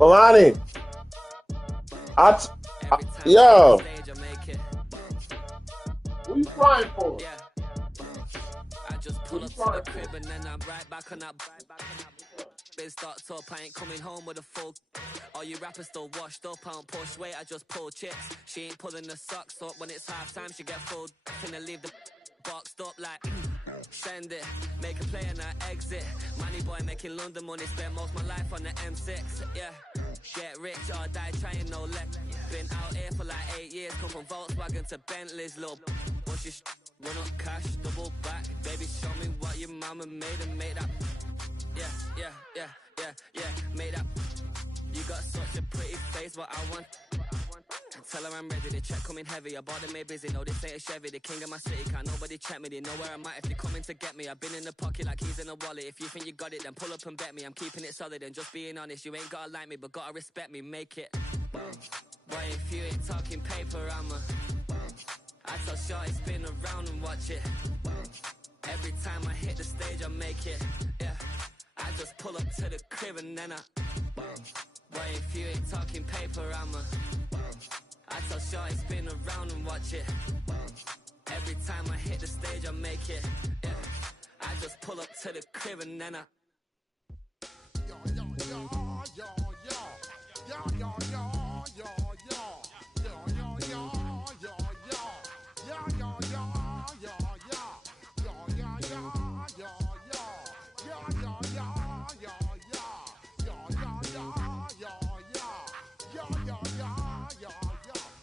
Milani, yo, what you flying for? I just pull up to the crib and then I'm right back on that. Biz starts up, I ain't coming home with a full. All you rappers still washed up, I don't push weight, I just pull chips. She ain't pulling the socks up when it's half time, she get full. Finna leave the boxed up like send it, make a play and I exit. Money boy making London money, spend most of my life on the M6. Yeah, get rich or die trying, no leg. Been out here for like 8 years, come from Volkswagen to Bentley's, little. What's your run up cash, double back, baby, show me what your mama made and made that. Yeah, made up. You got such a pretty face, but I want. Tell her I'm ready, the check coming heavy. I bought them made busy, no, this ain't a Chevy. The king of my city, can't nobody check me. They know where I'm at if you're coming to get me. I've been in the pocket like keys in a wallet. If you think you got it, then pull up and bet me. I'm keeping it solid and just being honest. You ain't gotta like me, but gotta respect me, make it. Boy, if you ain't talking paper, I tell shorty spin around and watch it. Every time I hit the stage, I make it. Yeah. I just pull up to the crib and then boy, if you ain't talking paper, I tell shorty spin around and watch it. Every time I hit the stage, I make it. Yeah. I just pull up to the crib and then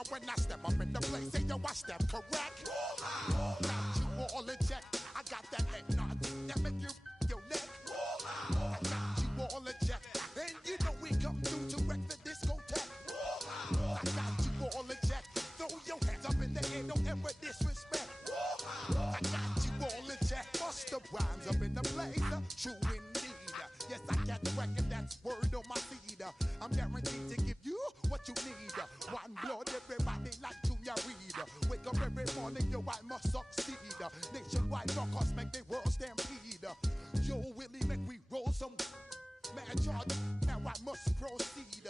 When I step up in the place, say yo, I step correct. Got you all in check. I got that head nod that make you your neck. I got you all in check, and you know we come through to wreck the discotheque. I got you all in check. Throw your hands up in the air, don't ever disrespect. I got you all in check. Bust the rhymes up in the place, true indeed. Yes, I got the record, that's word on my feed. I'm guaranteed to give you what you need. One blood, everybody like Junior Reed. Wake up every morning, yo, I must succeed. Nationwide rockers make the world stampede. Yo, Willie, make we roll some man charge. Now I must proceed.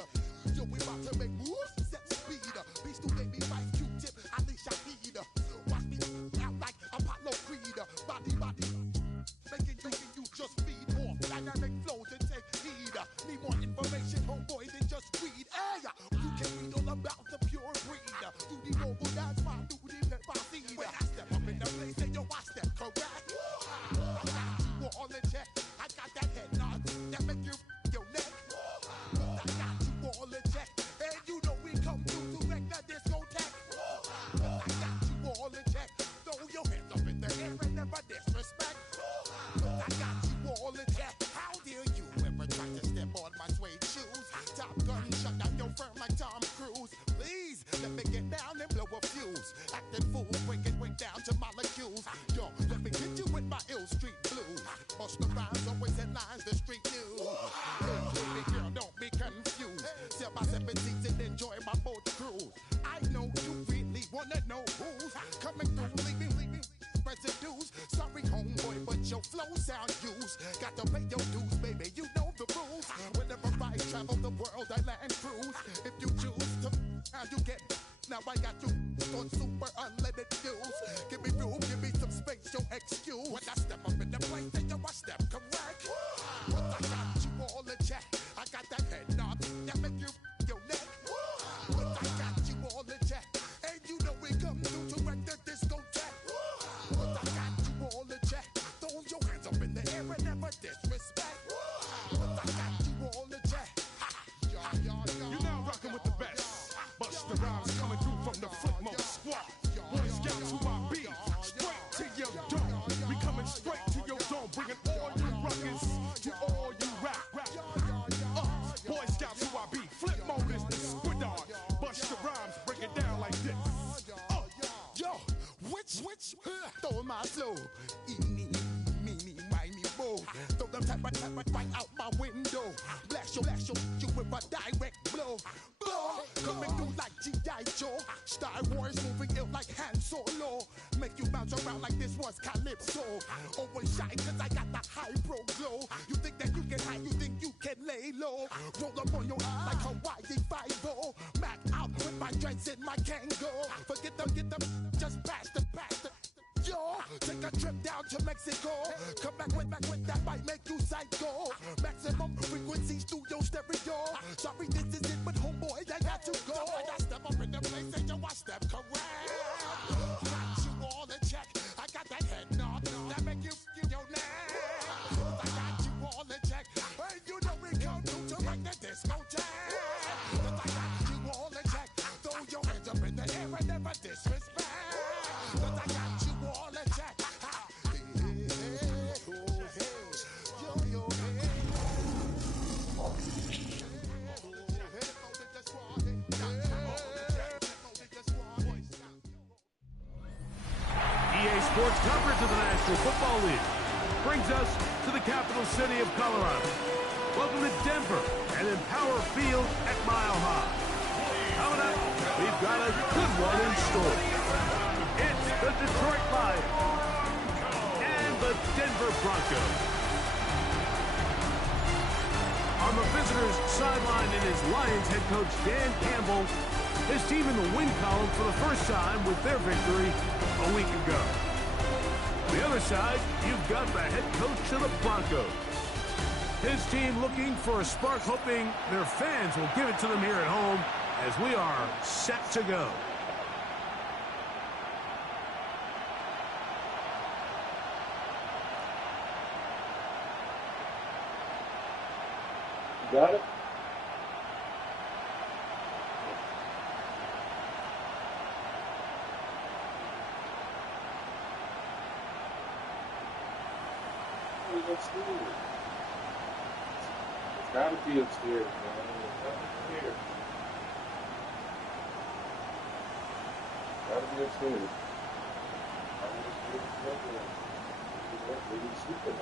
Yo, we about to make moves, set speed. Beast to baby, fight Q-tip, Ali Shahid. Watch me out like Apollo Creed. Body, making you just feed off dynamic flows and take heed. Need more information, homeboy, than just read. Hey, you can read all about the pure breed. Do the noble dance, my duty, let my seed. When I step up in the place, say yo, I step correct. I got you all in check. I got that head nod that make you your neck. I got you all in check, and you know we come through to wreck the discotheque. I got you all in check. Throw your hands up in the air and never disrespect. I got you all in check. How dare you ever try to step on my suede shoes? Top Gun shut down your firm like Tom Cruise. Please let me get down and blow a fuse. Acting fool, break it way down to molecules. Yo, let me get you with my ill street blues. Bust the rhymes, always headlines, the street news. Hey, baby girl, don't be confused. Sell my 7 seats and enjoy my boat cruise. I know you really wanna know who's coming through, leaving residues. Sorry, homeboy, but your flow sound used. Got to pay your dues, baby, you know the rules. Whenever I travel the world, I land cruise. If you choose to, how you get. Now I got you on super unleaded fuels. Give me room, give me some space, your excuse. When I step up in the place, then yo, I step correct. But I got you all in check. I got that head nod that make you your neck. But I got you all in check, and you know we come through to wreck the discotheque. But I got you all in check. Throw your hands up in the air and never disrespect. But I got you all in check. You're now rocking with the best. Bust the rhymes coming through from the footmost squad. Boy Scouts who I be. Straight to your dome. We coming straight to your dome. Bringing all you rockers to all you rap. Boy Scouts who I be. Flip mode is the squid dog. Bust the rhymes, break it down like this. Yo, which, throw my flow. Eeny, meeny, miny, mo. Throw them type right out my window. Blast you with a direct blow. Coming through like G.I. Joe. Star Wars moving ill like Han Solo. make you bounce around like this was Calypso. Always shine cause I got the high pro glow. You think that you can hide, you think you can lay low. Roll up on your eye like Hawaii 5-0. Mac out with my dreads and my Kango. Forget them, get them, just pass the. Yo, take a trip down to Mexico. Come back with that might make you psycho. Maximum frequencies through your stereo. Sorry, this is it, but homeboy, I got to go. So I step up in the place and you watch step correct. Got you all in check. I got that head nod that make you your neck. I got you all in check. And you know we come through to make the disco jack. I got you all in check. Throw your hands up in the air and never disrespect. I got you all in check. EA Sports coverage of the National Football League brings us to the capital city of Colorado. Welcome to Denver and Empower Field at Mile High. Coming up, we've got a good one in store. It's the Detroit Lions and the Denver Broncos. On the visitors' sideline is Lions head coach Dan Campbell. His team in the win column for the first time with their victory a week ago. On the other side, you've got the head coach of the Broncos. His team looking for a spark, hoping their fans will give it to them here at home as we are set to go. Got it? Upstairs. It's gotta be upstairs, man. It's gotta be here. Gotta be upstairs. I'm just sleeping.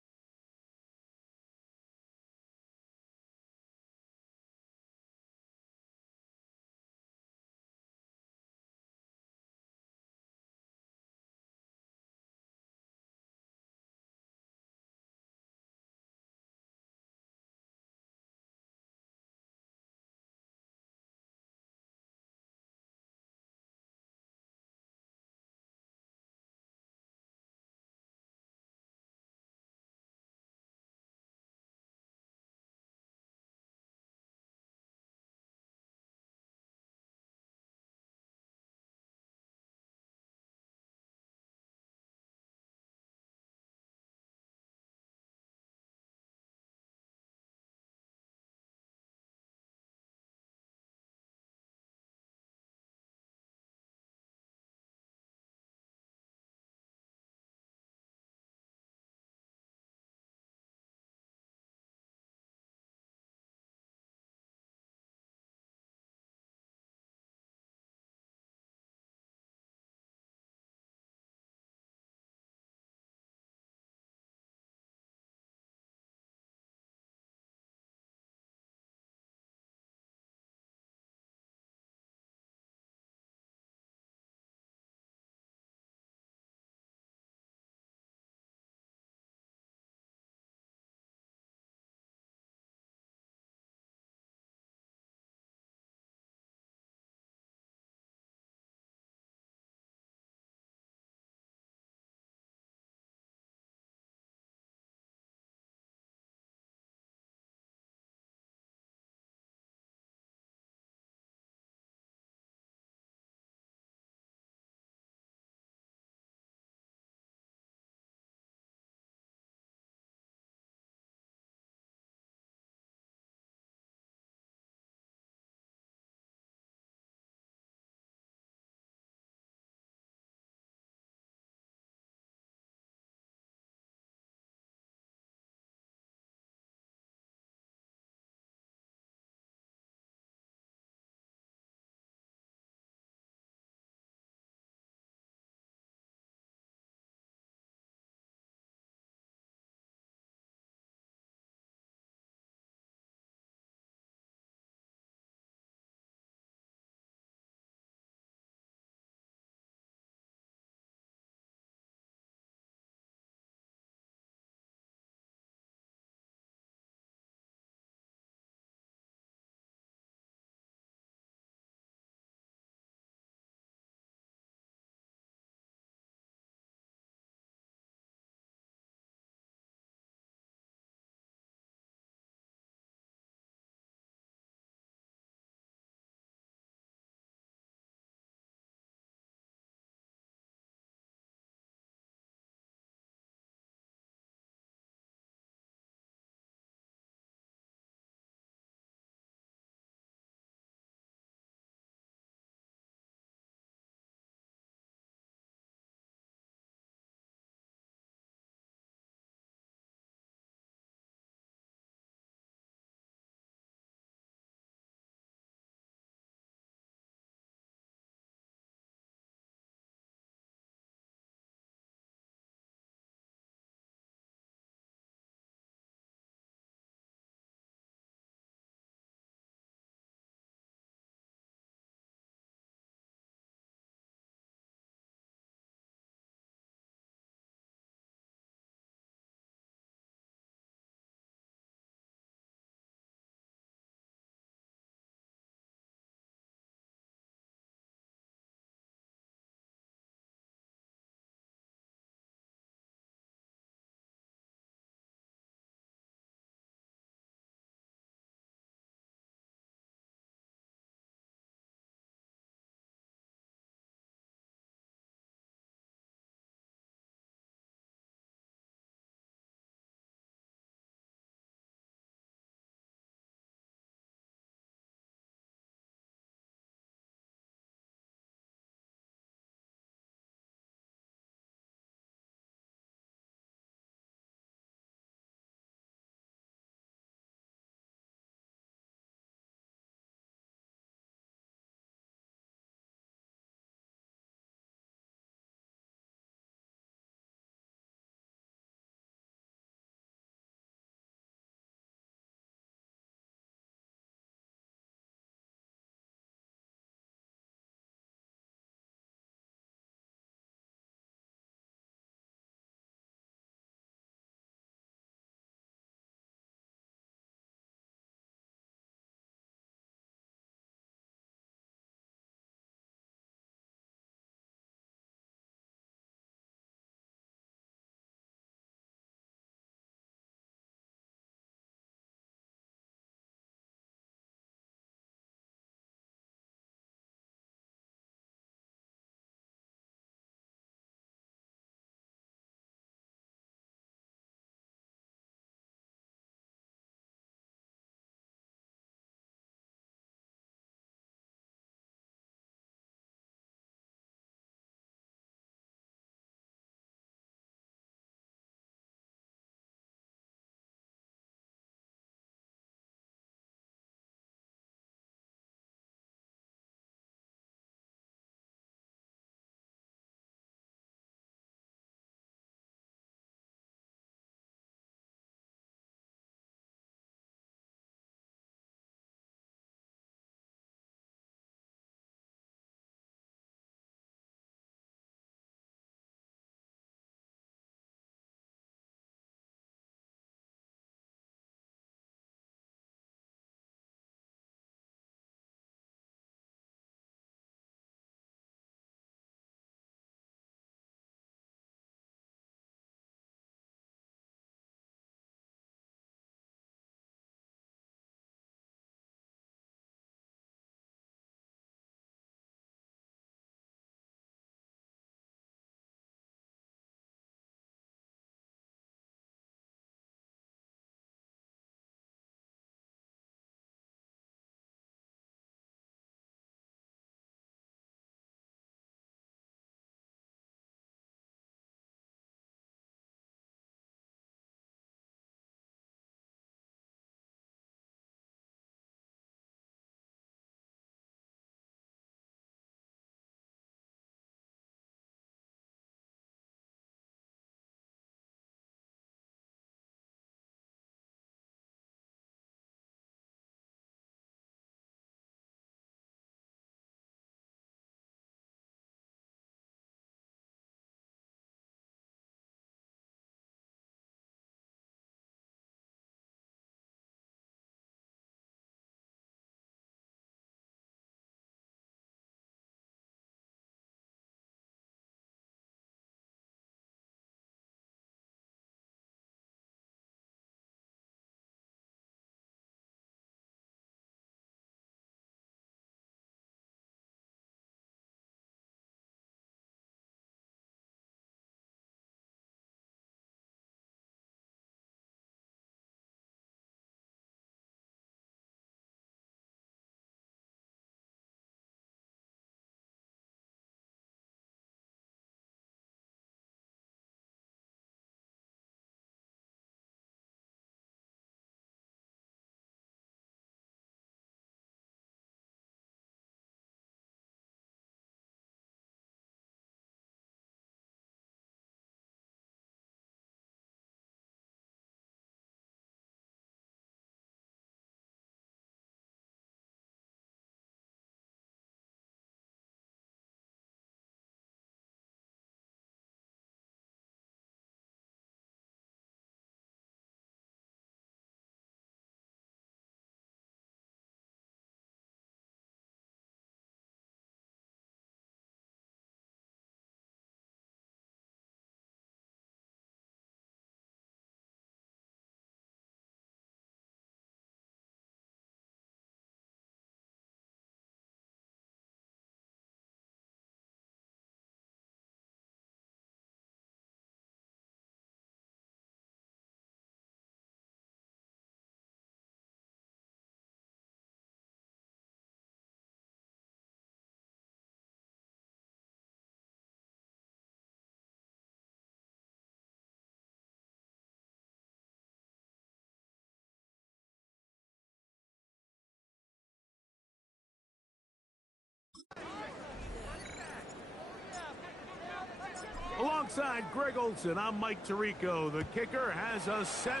Alongside Greg Olson, I'm Mike Tirico. The kicker has us set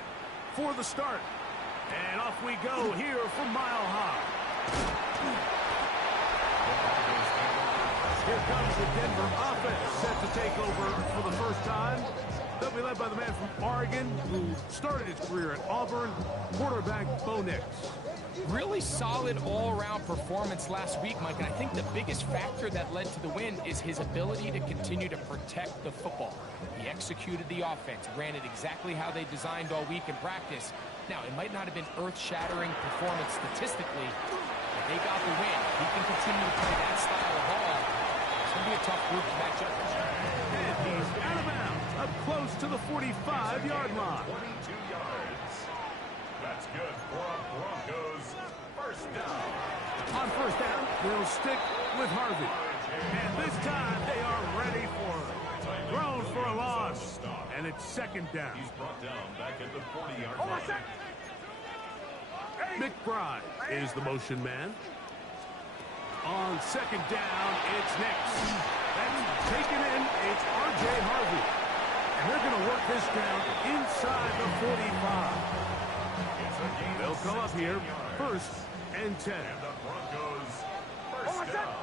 for the start. And off we go here from Mile High. Here comes the Denver offense set to take over for the first time. They'll be led by the man from Oregon who started his career at Auburn, quarterback Bo Nix. Really solid all-around performance last week, Mike, and I think the biggest factor that led to the win is his ability to continue to protect the football. He executed the offense, ran it exactly how they designed all week in practice. Now, it might not have been earth-shattering performance statistically, but they got the win. He can continue to play that style of ball. It's going to be a tough group to match up with. And he's out of bounds, up close to the 45-yard line. 22 yards. That's good for a Broncos first down. On first down, they'll stick with Harvey. And this time, they are ready for it. Thrown for a loss. And it's second down. He's brought down back at the 40-yard line. McBride is the motion man. On second down, it's Nix. That's taken in. It's R.J. Harvey. And they're going to work this down inside the 45. They'll come up here, first and 10. And the Broncos first down.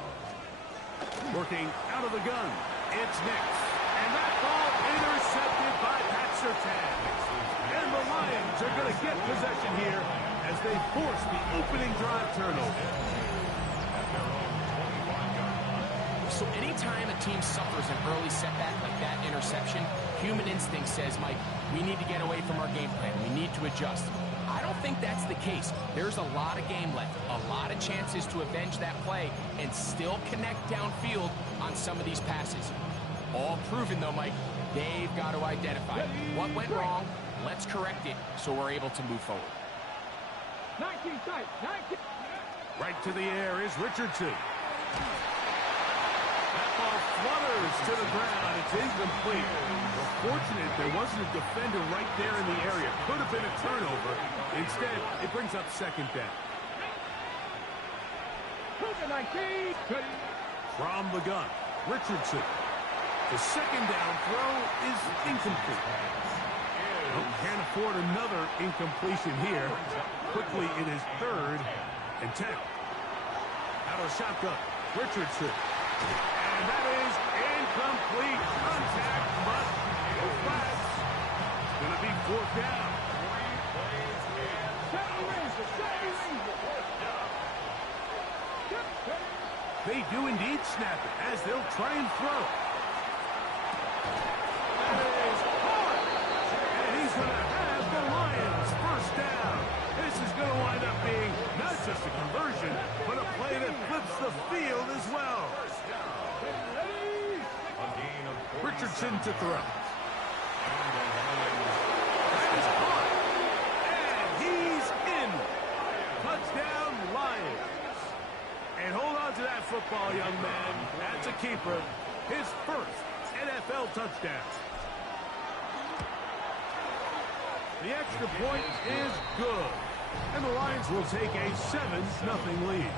Working out of the gun, it's Nix. And that ball intercepted by Pat Surtain. And the Lions are going to get possession here as they force the opening drive turnover. So anytime a team suffers an early setback like that interception, human instinct says, Mike, we need to get away from our game plan. We need to adjust. I don't think that's the case. There's a lot of game left, a lot of chances to avenge that play and still connect downfield on some of these passes. All proven, though, Mike, they've got to identify what went wrong. Let's correct it so we're able to move forward. 19 tight, 19. Right to the air is Richardson. That ball flutters to the ground. It's incomplete. Well, fortunate there wasn't a defender right there in the area. Could have been a turnover. Instead, it brings up second down. From the gun, Richardson. The second down throw is incomplete. Well, can't afford another incompletion here. Quickly, it is third and 10. Out of shotgun, Richardson. And that is incomplete. Contact, but no flags. It's going to be fourth down. They do indeed snap it as they'll try and throw. That is hard. And he's going to have the Lions first down. This is going to wind up being not just a conversion, but a play that flips the field as well. Richardson to throw. That is caught. And he's in. Touchdown, Lions. And hold on to that football, young man. That's a keeper. His first NFL touchdown. The extra point is good. And the Lions will take a 7-0 lead.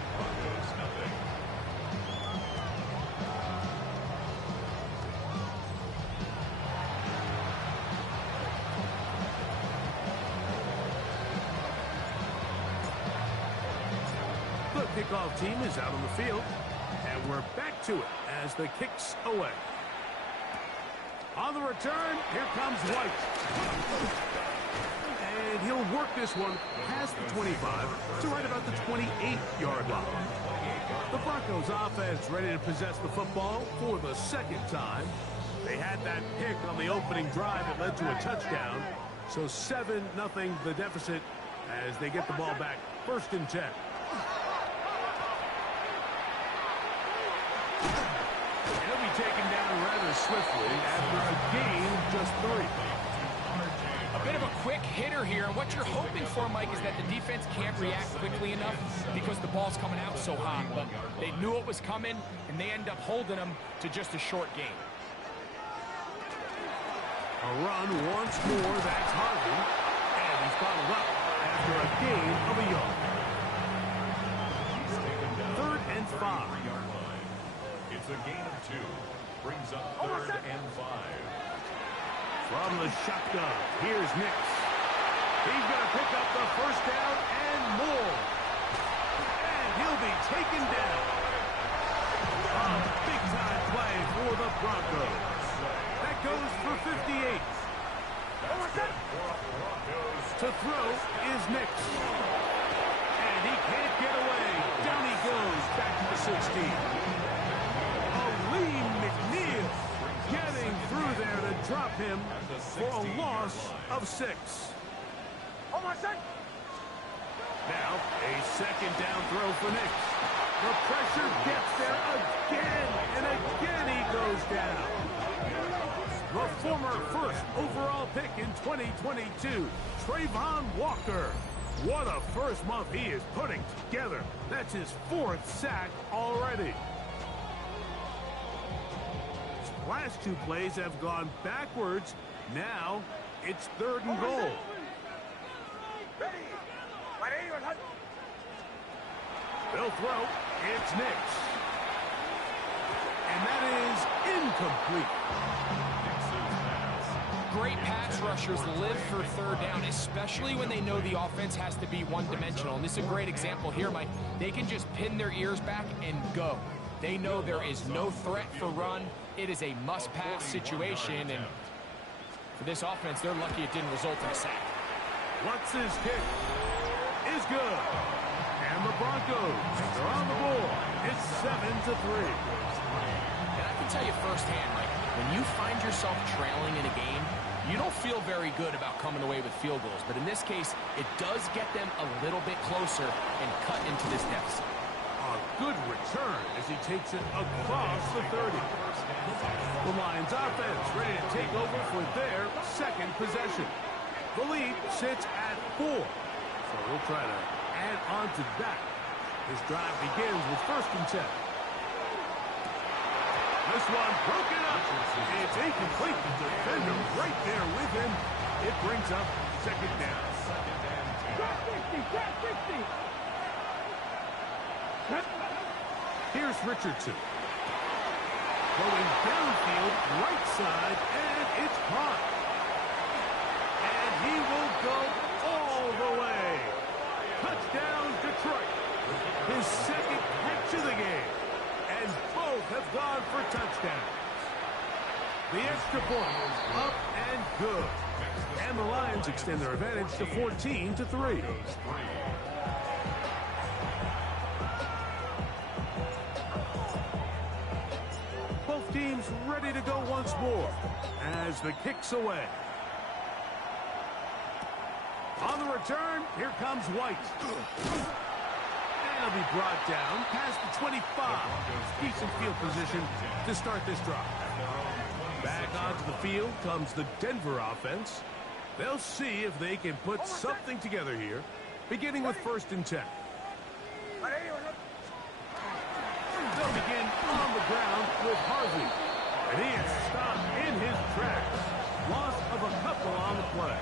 The kickoff team is out on the field. And we're back to it as the kick's away. On the return, here comes White. And he'll work this one past the 25 to right about the 28-yard line. The Broncos offense ready to possess the football for the second time. They had that pick on the opening drive that led to a touchdown. So 7-0 the deficit as they get the ball back first and 10. He'll be taken down rather swiftly after a gain just 3. A bit of a quick hitter here, and what you're hoping for, Mike, is that the defense can't react quickly enough because the ball's coming out so hot. But they knew it was coming, and they end up holding them to just a short gain. A run once more, that's Harvey, and he's followed up after a gain of a yard. 3rd and 5. It's a gain of 2. Brings up 3rd and 5. From the shotgun, here's Nix. He's going to pick up the first down and more. And he'll be taken down. A big-time play for the Broncos. That goes for 58. To throw is Nix. And he can't get away. Down he goes back to the 16. Aleem McNeil getting through there to drop him for a loss of 6. Now, a second down throw for Nix. The pressure gets there again, and again he goes down. The former first overall pick in 2022, Trayvon Walker. What a first month he is putting together. That's his 4th sack already. His last 2 plays have gone backwards. Now, it's 3rd and goal. They'll throw. It's Nix. And that is incomplete. Great pass rushers live for 3rd down, especially when they know the offense has to be one-dimensional. And this is a great example here, Mike. They can just pin their ears back and go. They know there is no threat for run. It is a must-pass situation. And for this offense, they're lucky it didn't result in a sack. Watson's kick is good. And the Broncos are on the board. It's 7-3. And I can tell you firsthand, Mike, when you find yourself trailing in a game, you don't feel very good about coming away with field goals. But in this case, it does get them a little bit closer and cut into this deficit. A good return as he takes it across the 30. The Lions offense ready to take over for their 2nd possession. The lead sits at 4. So we'll try to add on to that. This drive begins with 1st and 10. This one broken up. It's incomplete. The defender right there with him. It brings up 2nd down. Here's Richardson. Going downfield, right side, and it's caught. And he will go all the way. Touchdown, Detroit. His 2nd catch of the game. And both have gone for touchdowns. The extra point up and good. And the Lions extend their advantage to 14-3. Both teams ready to go once more as the kick's away. On the return, here comes White. He'll be brought down past the 25. Decent field position to start this drive. Back onto the field comes the Denver offense. They'll see if they can put something together here, beginning with 1st and 10. They'll begin on the ground with Harvey. And he is stopped in his tracks. Loss of a couple on the play.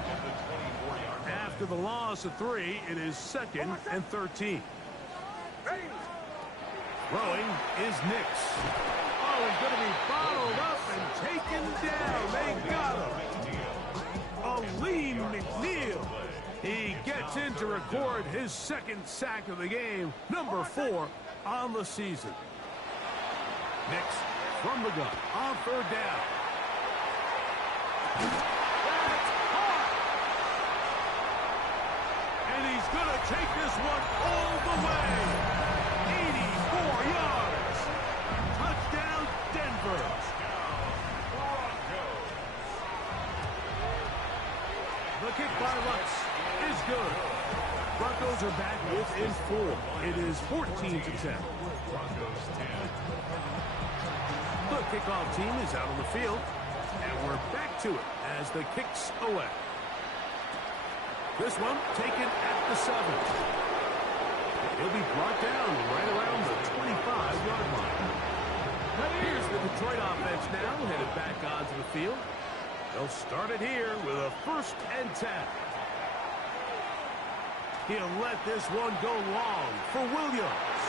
After the loss of 3, it is 2nd and 13. Throwing is Nix. Oh, he's going to be bottled up and taken down. They got him. Aleem McNeil. He gets in to record his 2nd sack of the game, number 4 on the season. Nix from the gun on 3rd down. That's hard. And he's going to take this one all the way. 84 yards. Touchdown, Denver. The kick by Lutz is good. Broncos are back within 4. It is 14-10. The kickoff team is out on the field, and we're back to it as the kick's away. This one taken at the 7. He'll be brought down right around the 25-yard line. Here's the Detroit offense now, headed back onto the field. They'll start it here with a 1st and 10. He'll let this one go long for Williams.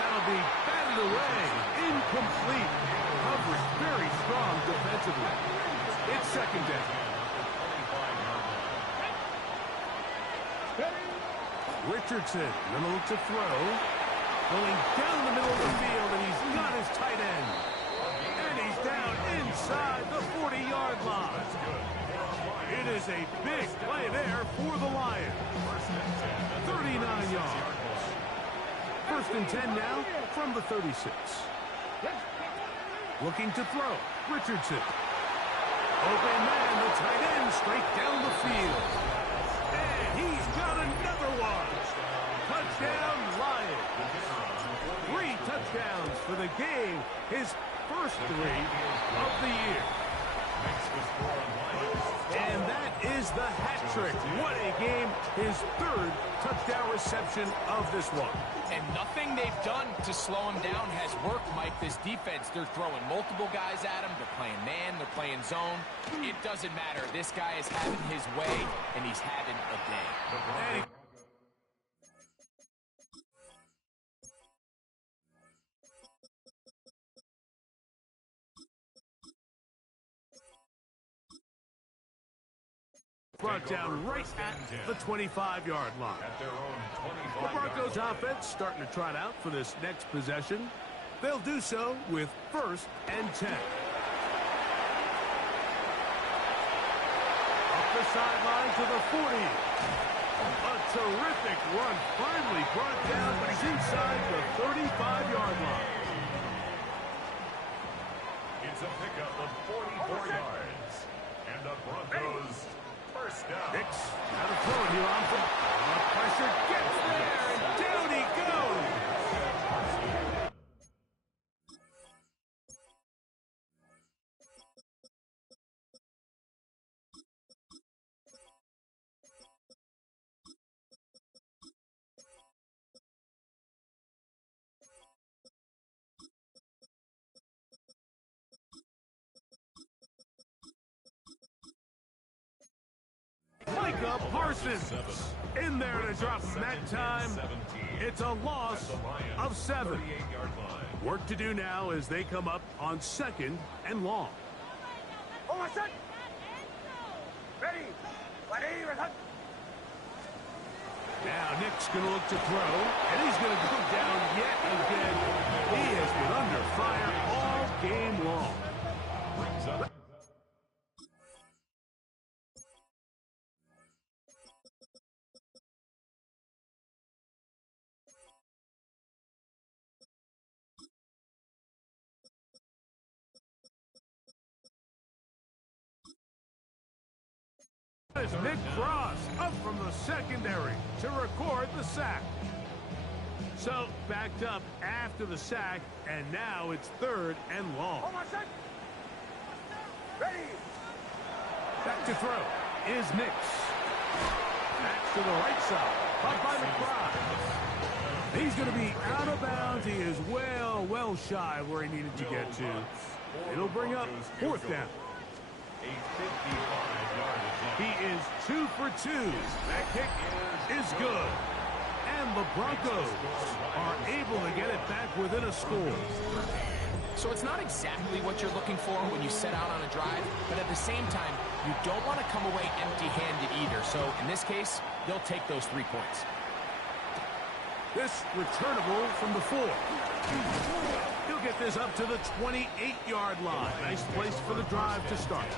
That'll be batted away. Incomplete. Coverage very strong defensively. It's second down. Richardson going to look to throw. Going down the middle of the field, and he's got his tight end. And he's down inside the 40-yard line. It is a big play there for the Lions. 39 yards. First and 10 now from the 36. Looking to throw. Richardson. Open man, the tight end, straight down the field. And he's got another one. Touchdown, Lions. 3 touchdowns for the game. His first 3 of the year. And that is the hat trick. What a game. His 3rd touchdown reception of this one. And nothing they've done to slow him down has worked, Mike. This defense, they're throwing multiple guys at him. They're playing man. They're playing zone. It doesn't matter. This guy is having his way, and he's having a day. Brought down right at the 25-yard line. The Broncos offense starting to trot out for this next possession. They'll do so with 1st and 10. Up the sideline to the 40. A terrific run finally brought down, but he's inside the 35-yard line. It's a pickup of 44 yards. And the Broncos first down. Hicks out of throw here on the pressure gets there, and down he goes. Micah Parsons in there to drop him that time. It's a loss of 7. Work to do now as they come up on 2nd and long. Now Nick's going to look to throw, and he's going to go down yet again. He has been under fire all game long. Is Nick Cross up from the secondary to record the sack. So backed up after the sack, and now it's 3rd and long. Back to throw is Nix. Back to the right side. Up by McBride. He's going to be out of bounds. He is well shy of where he needed to get to. It'll bring up 4th down. He is 2 for 2. That kick is good. And the Broncos are able to get it back within a score. So it's not exactly what you're looking for when you set out on a drive, but at the same time, you don't want to come away empty-handed either. So in this case, they'll take those 3 points. This returnable from the 4. He'll get this up to the 28-yard line. Nice place for the drive to start.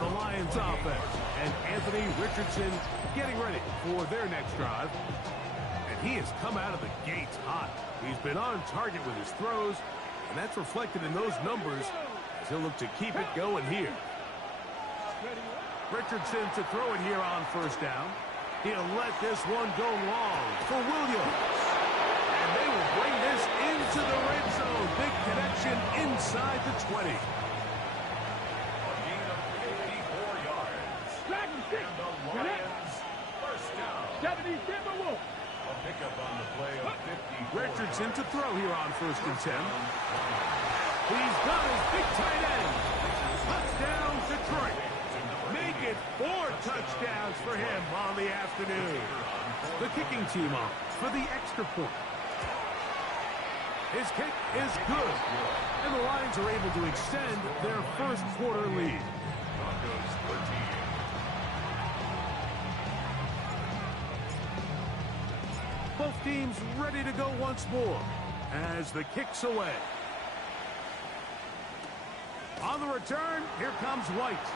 The Lions offense and Anthony Richardson getting ready for their next drive. And he has come out of the gates hot. He's been on target with his throws, and that's reflected in those numbers as he'll look to keep it going here. Richardson to throw it here on 1st down. He'll let this one go long for Williams. And they will bring this into the red zone. Big connection inside the 20. Richardson to throw here on 1st and 10. He's got his big tight end. Touchdown, Detroit. Make it 4 touchdowns for him on the afternoon. The kicking team on for the extra point. His kick is good. And the Lions are able to extend their first quarter lead. Broncos 13. Both teams ready to go once more as the kick's away. On the return, here comes White.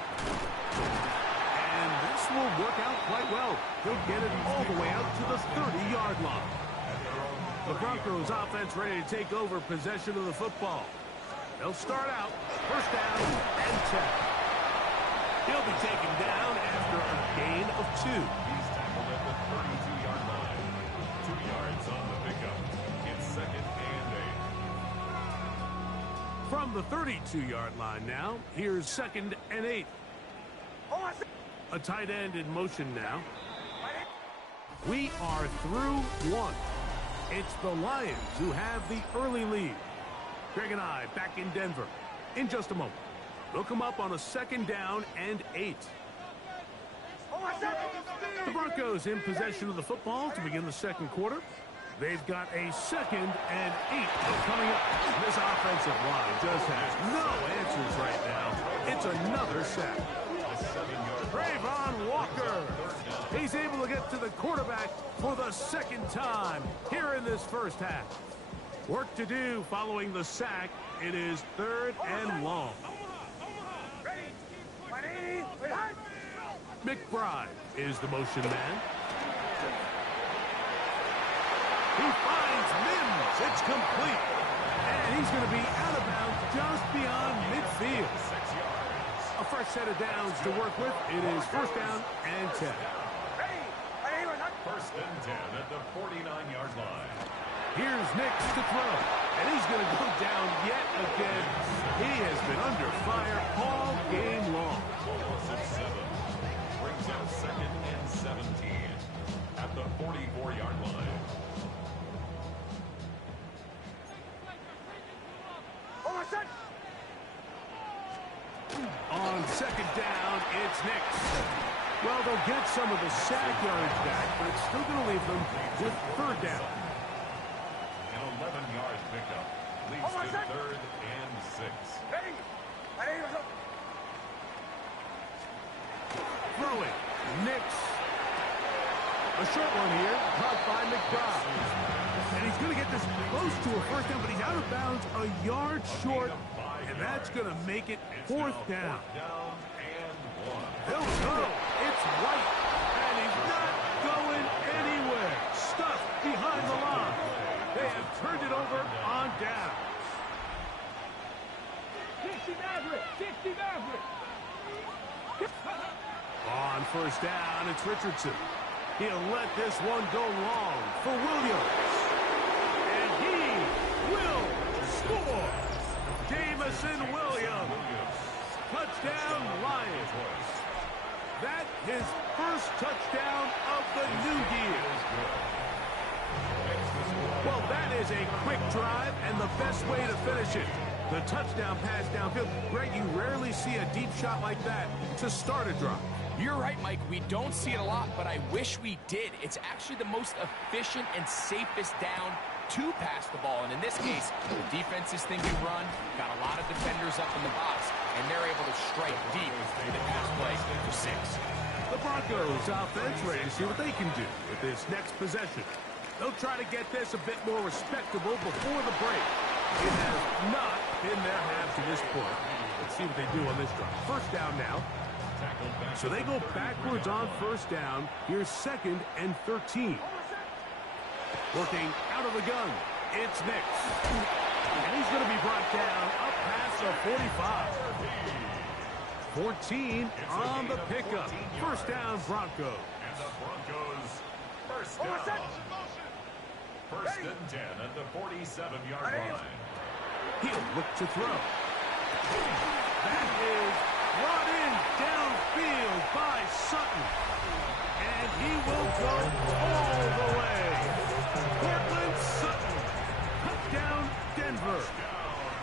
And this will work out quite well. He'll get it all the way out to the 30-yard line. The Broncos offense ready to take over possession of the football. They'll start out first down and 10. He'll be taken down after a gain of 2. He's tackled at the 32-yard line. 2 yards on the pickup. It's second and 8. From the 32-yard line now, here's second and 8. A tight end in motion now. We are through 1. It's the Lions who have the early lead. Greg and I back in Denver in just a moment. They'll come up on a second down and 8. The Broncos in possession of the football to begin the second quarter. They've got a second and 8 coming up. This offensive line just has no answers right now. It's another sack. Trayvon Walker. He's able to get to the quarterback for the second time here in this first half. Work to do following the sack. It is third and long. McBride is the motion man. He finds Mims. It's complete. And he's going to be out of bounds just beyond midfield. 6 yards. A fresh set of downs to work with. It is first down and 10. First and 10 at the 49-yard line. Here's Nix to throw. And he's going to go down yet again. He has been under fire all game long. Loss of 7. Brings up second and 17 at the 44-yard line. On second down, it's Nix. Well, they'll get some of the sack yards back, but it's still going to leave them with third down. An 11-yard pickup leads to third and 6. Throwing, Nix. A short one here, caught by McBride. And he's going to get this close to a first down, but he's out of bounds a yard short, and that's going to make it fourth down. Down and 1. He'll go. It's White, and he's not going anywhere. Stuffed behind the line. They have turned it over on down. 60 Maverick! 60 Maverick! On first down, it's Richardson. He'll let this one go long for Williams. And he will score. Jamison Williams. Touchdown, Lions. That his first touchdown of the new year. Well, that is a quick drive and the best way to finish it. The touchdown pass downfield. Greg, you rarely see a deep shot like that to start a drive. You're right, Mike. We don't see it a lot, but I wish we did. It's actually the most efficient and safest down to pass the ball. And in this case, the defense is thinking run, got a lot of defenders up in the box, and they're able to strike deep with the pass play for 6. The Broncos offense ready to see what they can do with this next possession. They'll try to get this a bit more respectable before the break. It has not been their half to this point. Let's see what they do on this drive. First down now. So they go backwards on first down. Here's second and 13. Working out of the gun. It's Nix. And he's going to be brought down up past the 45. 14 on the pickup. First down, Broncos. And the Broncos first down. First and 10 at the 47-yard line. He'll look to throw. That is brought in downfield by Sutton. And he will go all the way. Cortland Sutton. Touchdown, Denver.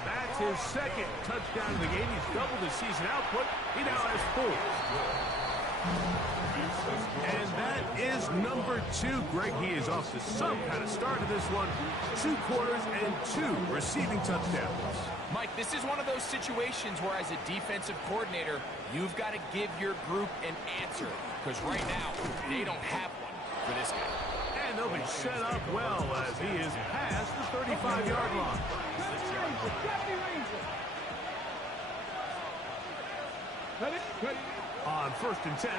That's his second touchdown of the game. He's doubled his season output. He now has 4. And that is number 2. Greg, he is off to some kind of start of this one. 2 quarters and 2 receiving touchdowns. Mike, this is one of those situations where as a defensive coordinator, you've got to give your group an answer. Because right now, they don't have one for this guy. And they'll be set up well as he is past the 35-yard line. On 1st and 10,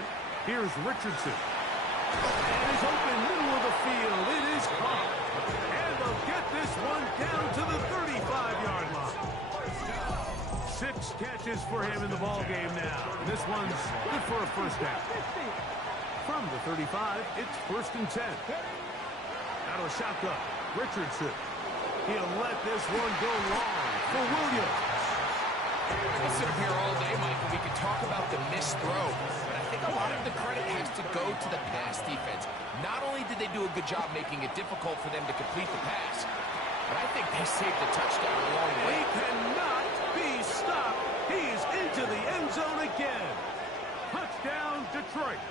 here's Richardson. And he's open middle of the field. It is caught. And they'll get this one down to the 35-yard line. 6 catches for him in the ball game now. This one's good for a first down. From the 35, it's 1st and 10. Out of a shotgun, Richardson. He'll let this one go long for Williams. We'll sit up here all day, Mike, and we can talk about the missed throw, but I think a lot of the credit has to go to the pass defense. Not only did they do a good job making it difficult for them to complete the pass, but I think they saved the touchdown along the way. He cannot be stopped. He's into the end zone again. Touchdown, Detroit.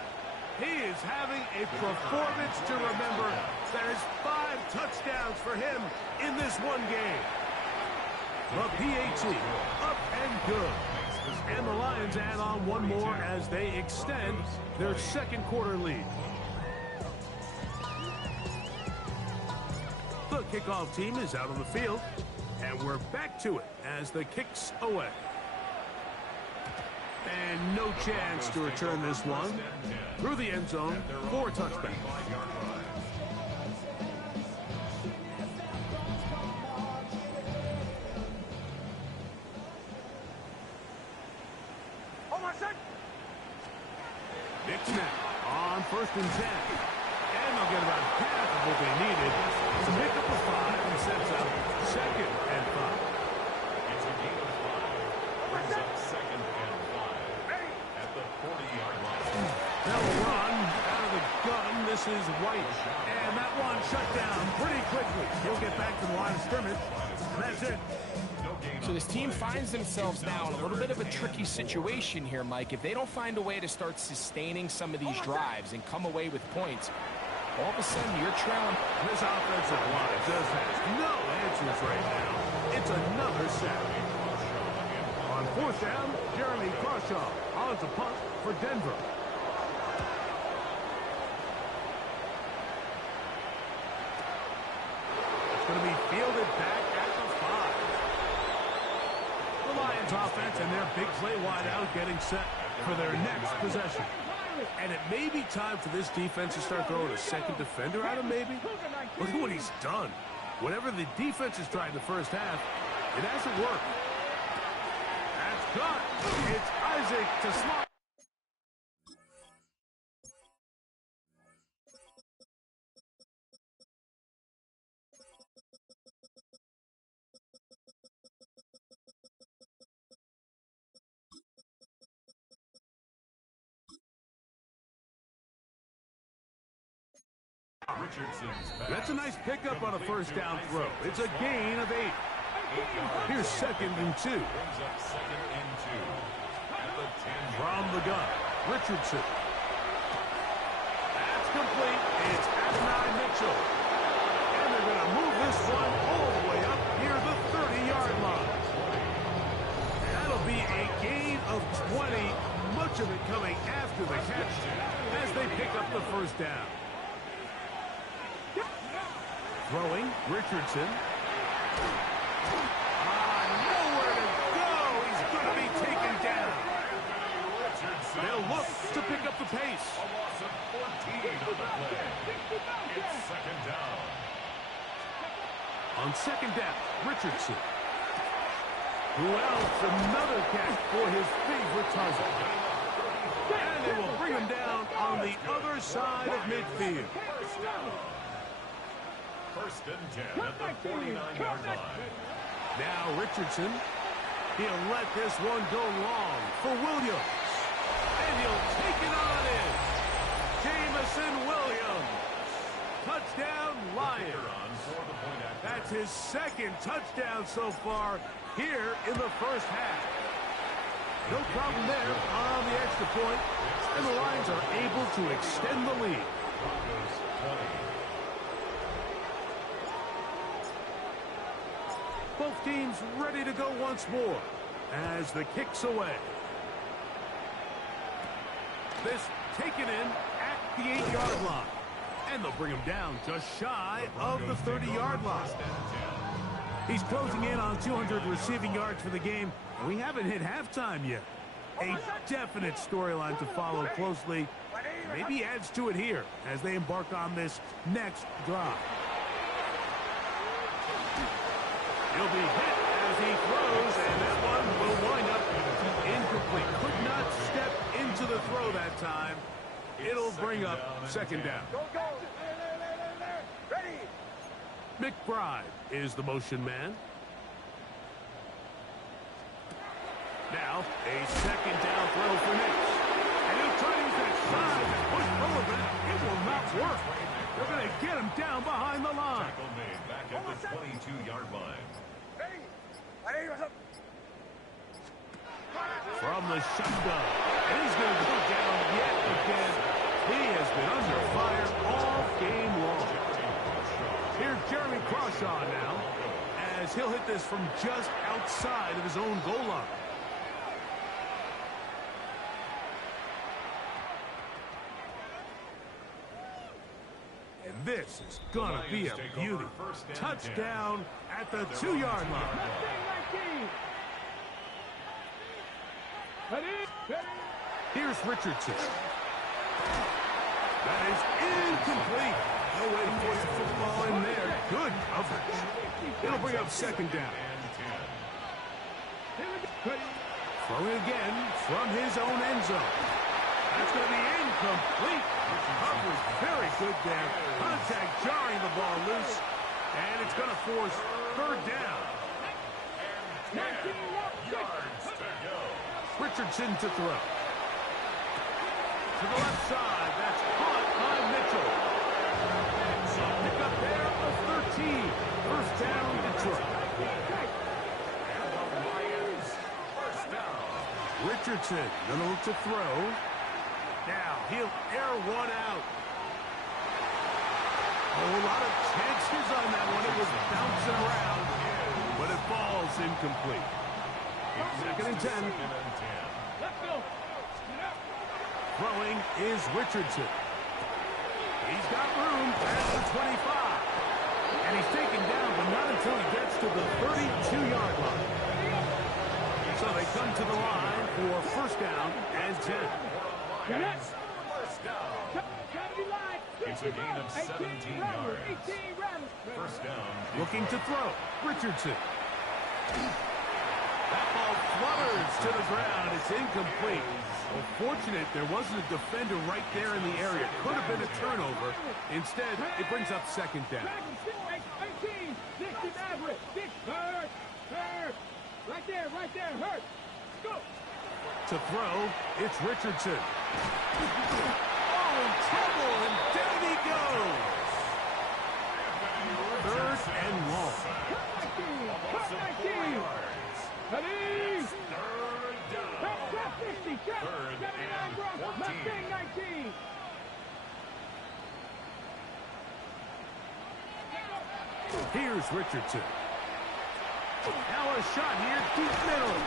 He is having a performance to remember. That is 5 touchdowns for him in this one game. The PAT, up and good. And the Lions add on one more as they extend their 2nd quarter lead. The kickoff team is out on the field, and we're back to it as the kick's away. And no chance to return this one through the end zone for a touchback. Nick snap on 1st and 10. And they'll get about half of what they needed to pick up a 5 and sets up 2nd and 5. It's a gain of 5. Brings up 2nd and 5 at the 40-yard line. They'll run out of the gun. This is White. And that one shut down pretty quickly. He'll get back to the line of scrimmage. And that's it. So this team finds themselves now in a little bit of a tricky situation here, Mike. If they don't find a way to start sustaining some of these drives and come away with points, all of a sudden you're trailing. This offensive line just has no answers right now. It's another sack. On 4th down, Jeremy Crawshaw on to punt for Denver. It's going to be fielded back at the 5. The Lions offense and their big play wide out getting set for their next possession. And it may be time for this defense to start throwing a 2nd defender at him, maybe. Look at what he's done. Whatever the defense has tried in the first half, it hasn't worked. That's good. It's Isaac to Smart. That's a nice pickup on a 1st down throw. It's a gain of 8. Here's 2nd and 2. From the gun, Richardson. That's complete. It's Adonai Mitchell. And they're going to move this one all the way up near the 30-yard line. That'll be a gain of 20, much of it coming after the catch as they pick up the 1st down. Throwing, Richardson. Nowhere to go. He's going to be taken down. They'll look to pick up the pace. A loss of 14 on the play. It's 2nd down. On 2nd down, Richardson. Who else? Another catch for his favorite target. And they will bring him down on the other side of midfield. 1st and 10 at the 49-yard line. Now Richardson. He'll let this one go long for Williams. And he'll take it on in. Jameson Williams. Touchdown, Lions. That's his 2nd touchdown so far here in the first half. No problem there on the extra point, and the Lions are able to extend the lead. Broncos 20. Both teams ready to go once more as the kick's away. This taken in at the 8-yard line. And they'll bring him down just shy of the 30-yard line. He's closing in on 200 receiving yards for the game, and we haven't hit halftime yet. A definite storyline to follow closely. Maybe adds to it here as they embark on this next drive. He'll be hit as he throws, and that one will wind up incomplete. Could not step into the throw that time. It'll bring up second down. McBride is the motion man. Now, a second down throw for Nix. And he'll try to use that size and push forward, but it will not work. They're going to get him down behind the line. Tackle made back at the 22-yard line. From the shotgun. And he's going to go down yet again. He has been under fire all game long. Here's Jeremy Crawshaw now, as he'll hit this from just outside of his own goal line. And this is going to be a beauty. Touchdown at the 2-yard line. Here's Richardson. That is incomplete. No way to force the football in there. Good coverage. It'll bring up second down. Throwing again from his own end zone. That's going to be incomplete. Coverage very good there. Contact jarring the ball loose. And it's going to force third down. 19 yards to go. Richardson to throw. To the left side. That's caught by Mitchell. Pick up there of 13. First down, Detroit. First down. Richardson gonna look to throw. Now he'll air one out. A lot of chances on that one. It was bouncing around, but it falls incomplete. Second and 10. Let's go. Throwing is Richardson. He's got room at the 25. And he's taken down, but not until he gets to the 32-yard line. So they come to the line for first down and 10. First down. It's a gain of 17 yards. First down. Looking to throw. Richardson. That ball flutters to the ground. It's incomplete. Well, fortunate there wasn't a defender right there in the area. Could have been a turnover. Instead, it brings up second down. 18, 60 Maverick. Hurt. Right there, hurt. Go. To throw, it's Richardson. Oh, in trouble, and down he goes. Third and long. Cut 19. Ready? Trap 60. Trap 79 Broncos. Mustang 19. Here's Richardson. Now a shot here, deep middle.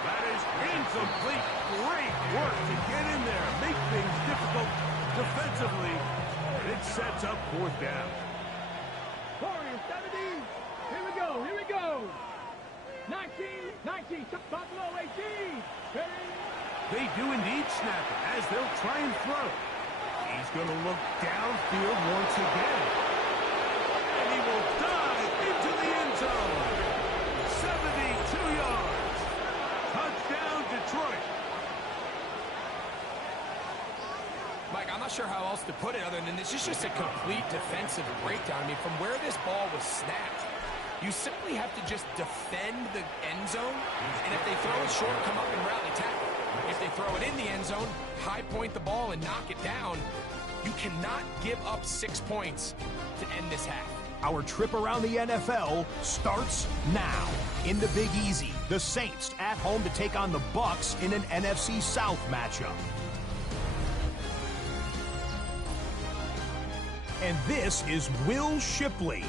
That is incomplete. Great work to get in there, make things difficult defensively, and it sets up fourth down. Warriors 70. Here we go. 19. Buffalo 18. Ready? They do indeed snap it as they'll try and throw. He's going to look downfield once again. And he will dive into the end zone. 72 yards. Touchdown, Detroit. Mike, I'm not sure how else to put it other than this is just a complete defensive breakdown. I mean, from where this ball was snapped, you simply have to just defend the end zone, and if they throw it short, come up and rally tackle. If they throw it in the end zone, high point the ball and knock it down. You cannot give up 6 points to end this half. Our trip around the NFL starts now. In the Big Easy, the Saints at home to take on the Bucks in an NFC South matchup. And this is Will Shipley.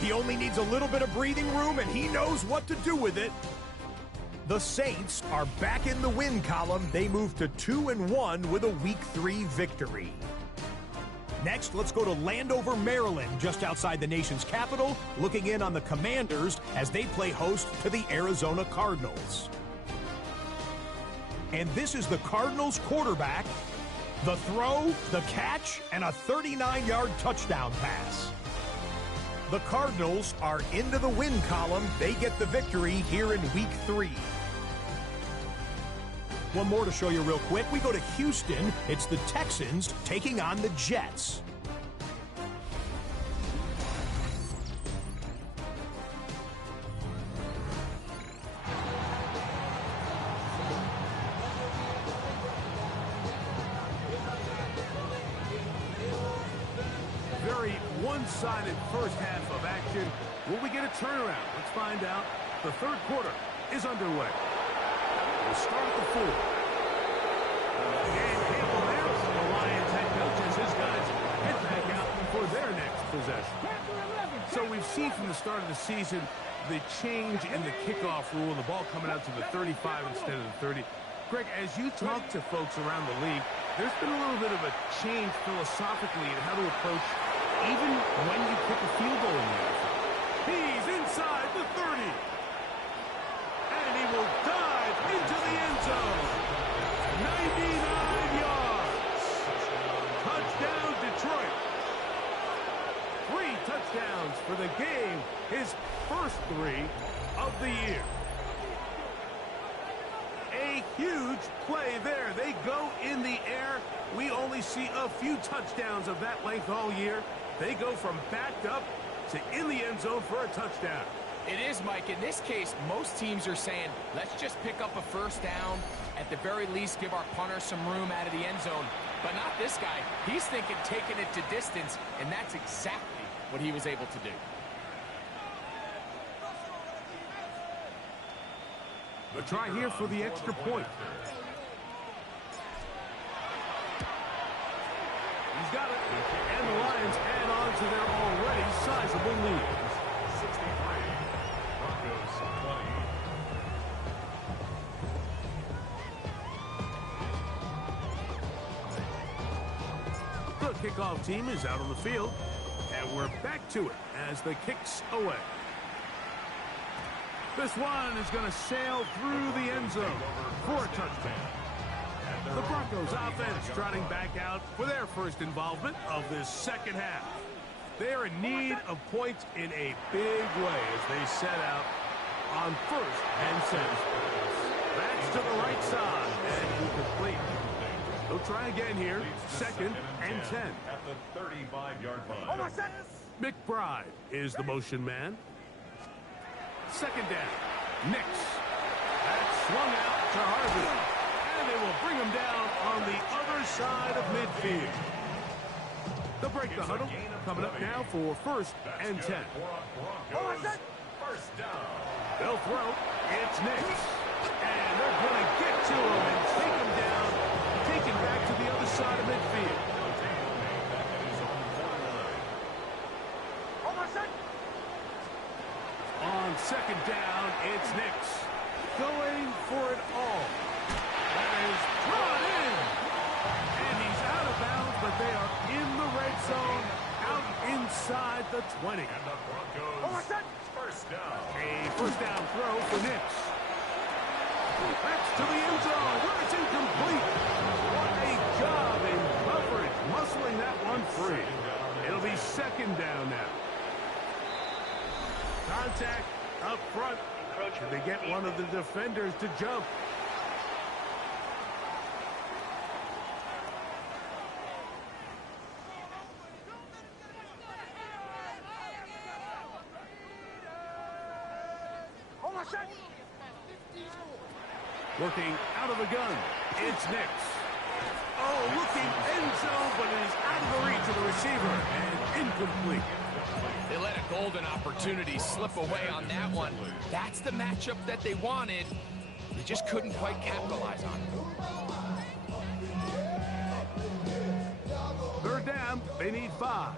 He only needs a little bit of breathing room, and he knows what to do with it. The Saints are back in the win column. They move to 2-1 with a Week 3 victory. Next, let's go to Landover, Maryland, just outside the nation's capital, looking in on the Commanders as they play host to the Arizona Cardinals. And this is the Cardinals quarterback, the throw, the catch, and a 39-yard touchdown pass. The Cardinals are into the win column. They get the victory here in Week 3. One more to show you real quick. We go to Houston. It's the Texans taking on the Jets. Very one-sided first half of action. Will we get a turnaround? Let's find out. The third quarter is underway. We'll start at the 4. And Campbell there, the Lions head coach, as his guys head back out for their next possession. So we've seen from the start of the season the change in the kickoff rule, the ball coming out to the 35 instead of the 30. Greg, as you talk to folks around the league, there's been a little bit of a change philosophically in how to approach even when you kick a field goal in the NFL. He's inside the 30. And he will dive into the end zone. 99 yards. Touchdown, Detroit. 3 touchdowns for the game. His first 3 of the year. A huge play there. They go in the air. We only see a few touchdowns of that length all year. They go from backed up to in the end zone for a touchdown. It is, Mike. In this case, most teams are saying, let's just pick up a first down. At the very least, give our punter some room out of the end zone. But not this guy. He's thinking taking it to distance, and that's exactly what he was able to do. The try here for the extra point. He's got it. And the Lions add on to their already sizable lead. 63. Broncos 20. The kickoff team is out on the field. And we're back to it as the kick's away. This one is going to sail through the end zone for a touchdown. The Broncos offense trotting back out for their first involvement of this second half. They are in need of points in a big way as they set out on 1st and 10. That's to the right side and incomplete. They'll try again here, 2nd and 10. At the 35-yard line. McBride is the motion man. 2nd down. Nix. That's swung out to Harvey. And they will bring him down on the other side of midfield. They'll break the huddle. Coming up now for 1st and 10. First down. They'll throw. It's Nix. And they're going to get to him and take him down. Take him back to the other side of midfield. On 2nd down, it's Nix. Going for it all. That is brought in. And he's out of bounds, but they are in the red zone, out inside the 20. And the Broncos first down. A first down throw for Nix. That's to the end zone, where it's incomplete. What a job in coverage, muscling that one free. It'll be 2nd down now. Contact up front. Should they get one of the defenders to jump? Working out of the gun. It's Nix. Oh, looking end zone, but it is out of the reach of the receiver. And incomplete. They let a golden opportunity slip away on that one. That's the matchup that they wanted. They just couldn't quite capitalize on it. Third down, they need 5.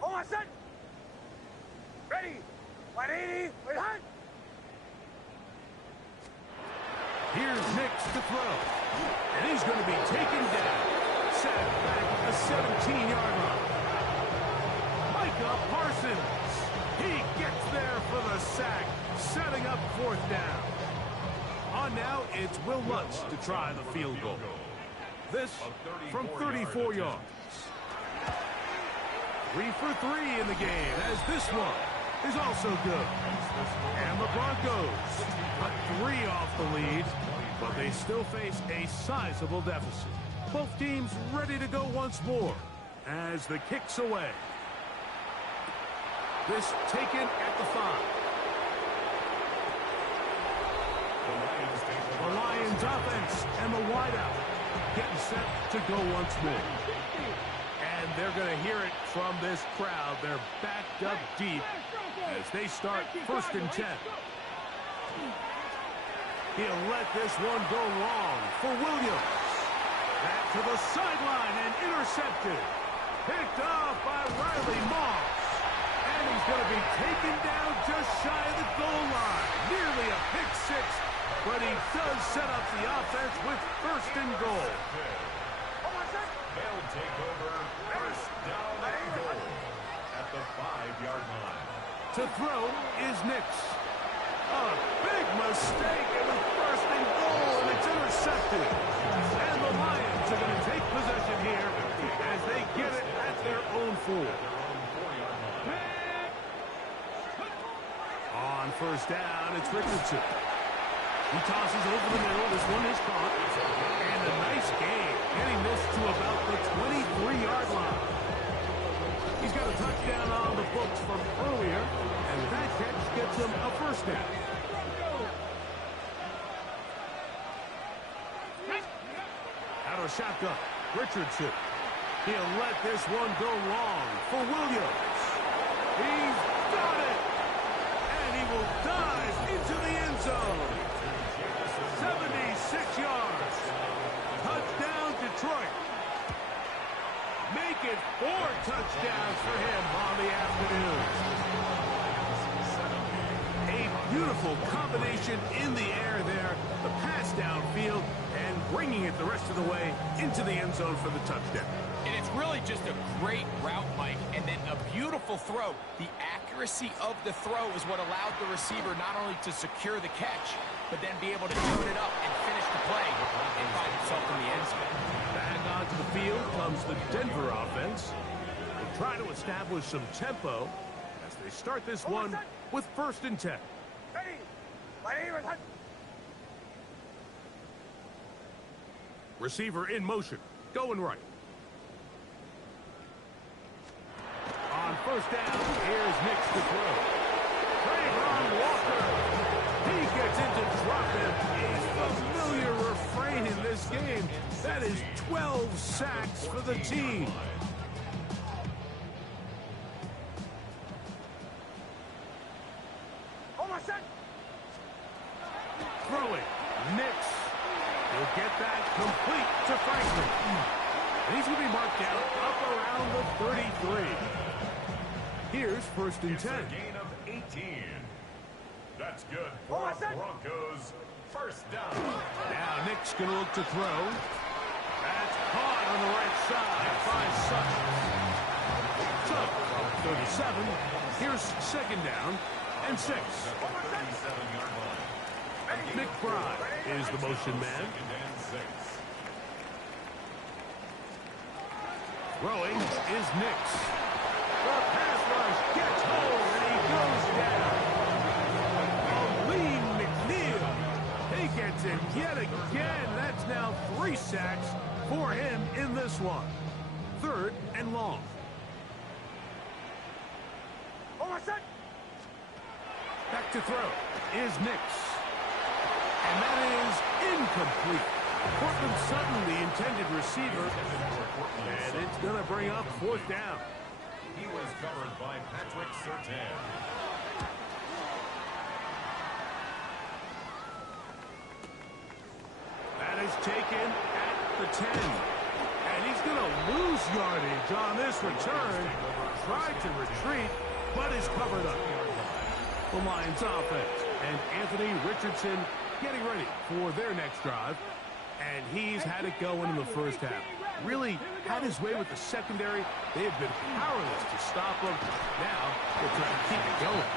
Hold on, set. Ready. 180. Wait, hunt. Here's Nix to throw. And he's going to be taken down. Set back at the 17-yard line. Micah Parsons. He gets there for the sack, setting up 4th down. On now, it's Will Lutz to try the field goal. This from 34 yards. 3 for 3 in the game, as this one is also good. And the Broncos cut 3 off the lead, but they still face a sizable deficit. Both teams ready to go once more as the kick's away. This taken at the 5. The Lions offense and the wideout getting set to go once more. And they're going to hear it from this crowd. They're backed up deep as they start 1st and 10. He'll let this one go long for Williams. Back to the sideline and intercepted. Picked off by Riley Moss. And he's going to be taken down just shy of the goal line. Nearly a pick 6, but he does set up the offense with 1st and goal. They'll take over 1st down and goal at the 5-yard line. To throw is Nix. A big mistake. It was 1st and goal, and it's intercepted. And the Lions are going to take possession here as they get it at their own 4. On 1st down, it's Richardson. He tosses over the middle. This one is caught. And a nice gain, getting this to about the 23-yard line. He's got a touchdown on the books from earlier, and that catch gets him a 1st down. Out of shotgun, Richardson. He'll let this one go long for Williams. He's got it! And he will dive into the end zone. 76 yards. Touchdown, Detroit. Make it 4 touchdowns for him on the afternoon. A beautiful combination in the air there. The pass downfield and bringing it the rest of the way into the end zone for the touchdown. And it's really just a great route, Mike, and then a beautiful throw. The accuracy of the throw is what allowed the receiver not only to secure the catch, but then be able to turn it up and finish the play and find himself in the end zone. Back onto the field comes the Denver offense. They try to establish some tempo as they start this one with 1st and 10. Receiver in motion, going right. On 1st down, here's Nix to throw. Trayvon Walker. He gets into drop him. A familiar refrain in this game. That is 12 sacks for the team. Throwing, Nix. He'll get that complete to Franklin. And he's going to be marked out up around the 33. Here's 1st and 10. It's a gain of 18. That's good for Broncos. 1st down. Now Nick's going to look to throw. That's caught on the right side by Sutton. So, from 37, here's 2nd down and 6. McBride is the motion man. Throwing is Nix. The pass rush gets home and he goes down. Aleem McNeil. He gets it yet again. That's now 3 sacks for him in this one. 3rd and long. Back to throw is Nix. And that is incomplete. Cortland Sutton, the intended receiver, and it's going to bring up 4th down. He was covered by Patrick Surtain. That is taken at the 10. And he's going to lose yardage on this return. Tried to retreat, but is covered up. The Lions offense and Anthony Richardson getting ready for their next drive. And he's had it going in the first half. Really had his way with the secondary. They have been powerless to stop him. Now they're trying to keep it going.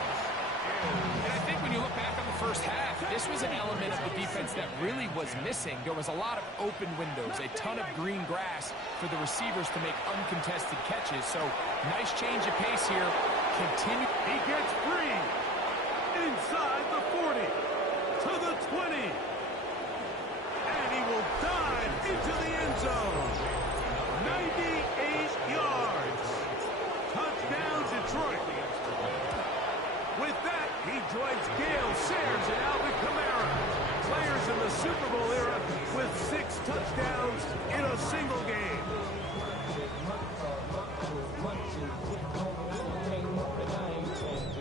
And I think when you look back on the first half, this was an element of the defense that really was missing. There was a lot of open windows, a ton of green grass for the receivers to make uncontested catches. So nice change of pace here. Continue. He gets free inside the 40 to the 20. And he will dive into the end zone. 98 yards. Touchdown, Detroit. With that, he joins Gale Sayers and Alvin Kamara, players in the Super Bowl era with 6 touchdowns in a single game.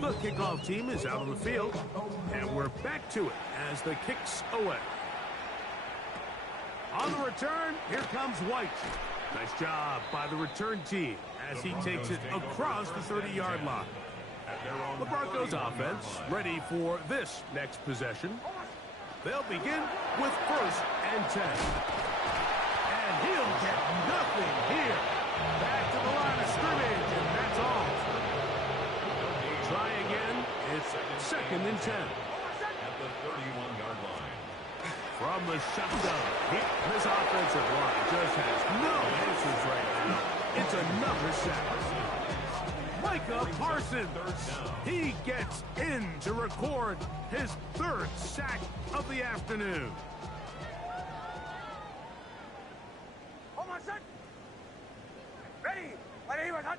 The kickoff team is out on the field, and we're back to it as the kick's away. On the return, here comes White. Nice job by the return team as he takes it across the 30-yard line. The Broncos offense ready for this next possession. They'll begin with 1st and 10. And he'll get nothing here. Back to the line of scrimmage, and that's all. Try again. It's 2nd and 10. At the 31-yard line. From the shotgun. This offensive line just has no answers right now. It's another sack. Micah Parsons. He gets in to record his 3rd sack of the afternoon. Hold on, son. Ready. Ready, hut.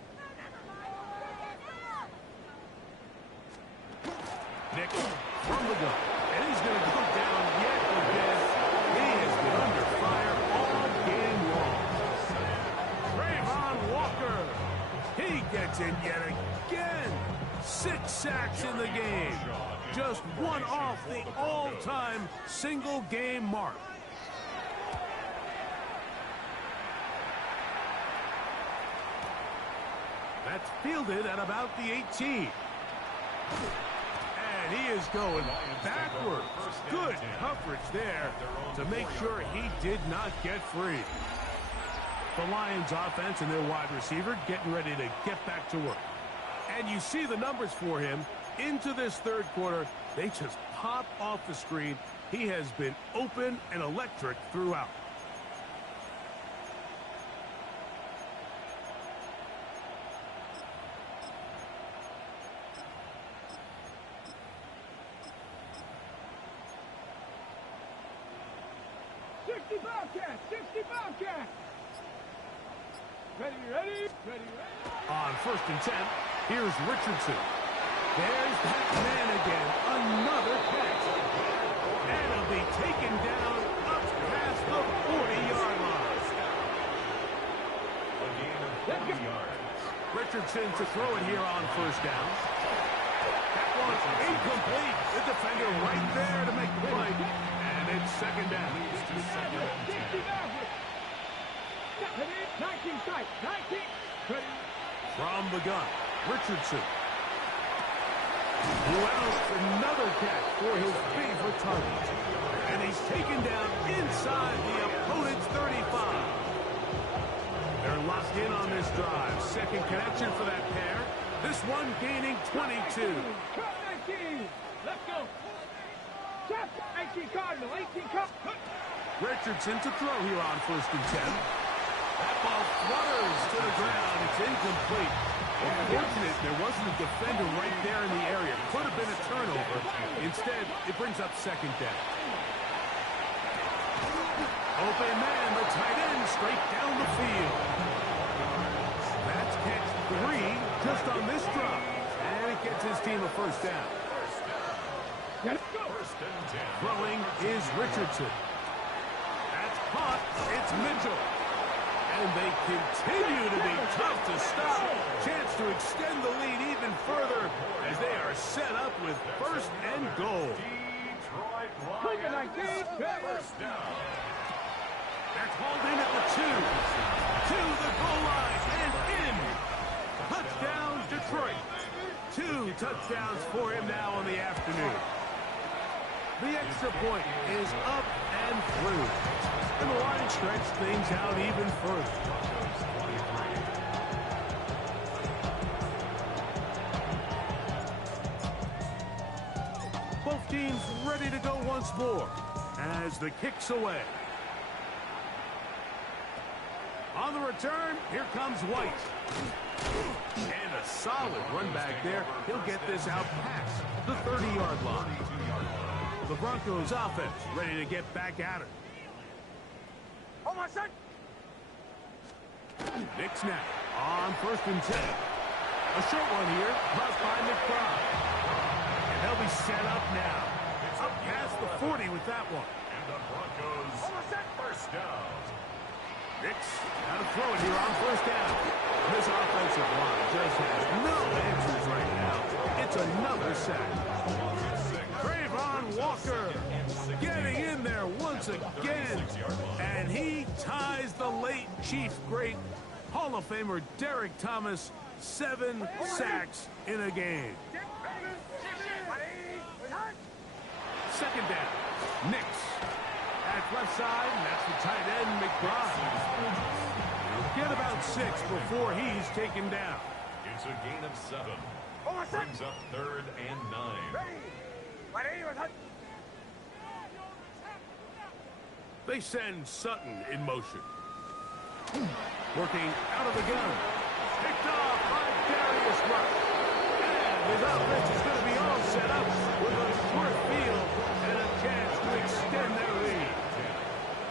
Nick from the gun. And he's going to go down yet again. He has been under fire all game long. Trayvon Walker. He gets in yet again. 6 sacks in the game. Just one off the all-time single-game mark. That's fielded at about the 18. And he is going backwards. Good coverage there to make sure he did not get free. The Lions offense and their wide receiver getting ready to get back to work. And you see the numbers for him into this 3rd quarter. They just pop off the screen. He has been open and electric throughout. Bobcat! 60 Bobcat! Ready, ready, ready, ready. On 1st and 10, here's Richardson. There's that man again. Another catch. And he'll be taken down up past the 40-yard line. A gain of 40 yards. Richardson to throw it here on 1st down. That one's incomplete. The defender right there to make the play. And it's 2nd down. 19 strike, 19. From the gun, Richardson. Wells, another catch for his favorite target. And he's taken down inside the opponent's 35. They're locked in on this drive. 2nd connection for that pair. This one gaining 22. 19. Let's go. 18 Cardinal, 18 Cardinal. Richardson to throw here on 1st and 10. That ball flutters to the ground. It's incomplete. Unfortunate there wasn't a defender right there in the area. Could have been a turnover. Instead, it brings up 2nd down. Open man, the tight end, straight down the field. That's catch 3 just on this drive. And it gets his team a 1st down. Throwing is Richardson. That's caught. It's Mitchell. And they continue to be tough to stop. Chance to extend the lead even further as they are set up with first and goal. Detroit Quick at Lions. 19. First down. They're called in at the 2. To the goal line and in. Touchdown, Detroit. 2 touchdowns for him now on the afternoon. The extra point is up and through. And the Lions stretch things out even further. Both teams ready to go once more as the kick's away. On the return, here comes White. And a solid run back there. He'll get this out past the 30-yard line. The Broncos offense ready to get back at it. Hold on, son. Nick snap on 1st and 10. A short one here, crossed by McBride. And they'll be set up now. Up past the 40 with that one. And the Broncos first down. Nix got to throw it here on 1st down. This offensive line just has no answers right now. It's another sack. Trayvon Walker getting in there once again. And he ties the late Chiefs great Hall of Famer Derek Thomas 7 sacks in a game. 2nd down. Nix. At left side, and that's the tight end, McBride. He'll get about 6 before he's taken down. It's a gain of 7. Brings up 3rd and 9. They send Sutton in motion. Working out of the gun. Picked off by Darius Rush. And his offense is going to be all set up with a short field and a chance to extend their lead.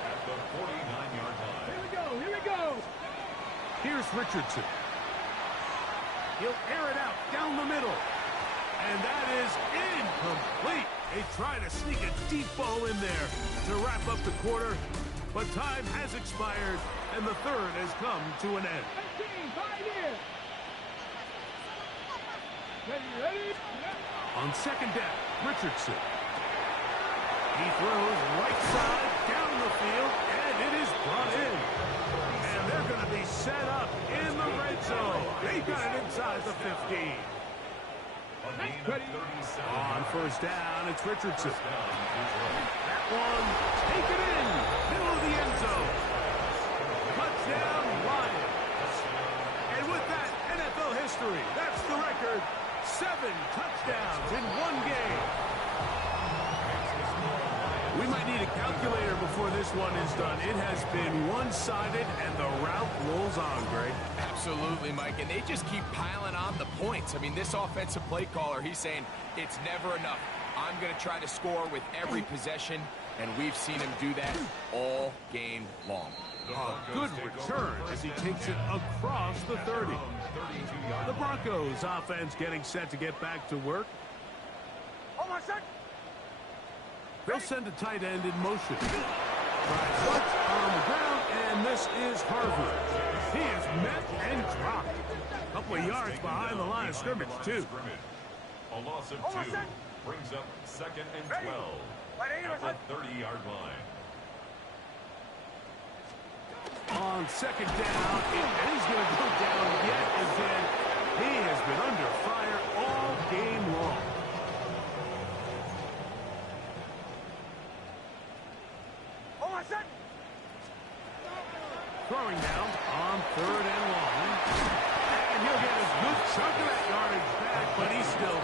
At the 49-yard line. Here we go. Here we go. Here's Richardson. He'll air it out down the middle. And that is incomplete. They try to sneak a deep ball in there to wrap up the quarter. But time has expired, and the 3rd has come to an end. 18, 5 here. Ready? On 2nd down, Richardson. He throws right side down the field, and it is brought in. And they're going to be set up in the red zone. They got it inside the 15. A gain of 37. On 1st down, it's Richardson. First down, Detroit. That one, take it in, middle of the end zone. Touchdown, Lions. And with that, NFL history, that's the record. 7 touchdowns in one game. We might need a calculator before this one is done. It has been one-sided, and the route rolls on, Greg. Absolutely, Mike, and they just keep piling on the points. I mean, this offensive play caller, he's saying it's never enough. I'm going to try to score with every possession, and we've seen him do that all game long. A good return as he takes it across the 30. The Broncos offense getting set to get back to work. Hold on, son. They'll send a tight end in motion. Tries touch on the ground, and this is Harvard. He is met and dropped. A couple of yards behind the line of scrimmage, too. A loss of 2 brings up 2nd and 12 at the 30-yard line. On 2nd down, and he's going to go down yet again. He has been under fire all game long. Throwing down on 3rd and long. And he'll get a good chunk of that yardage back, but he's still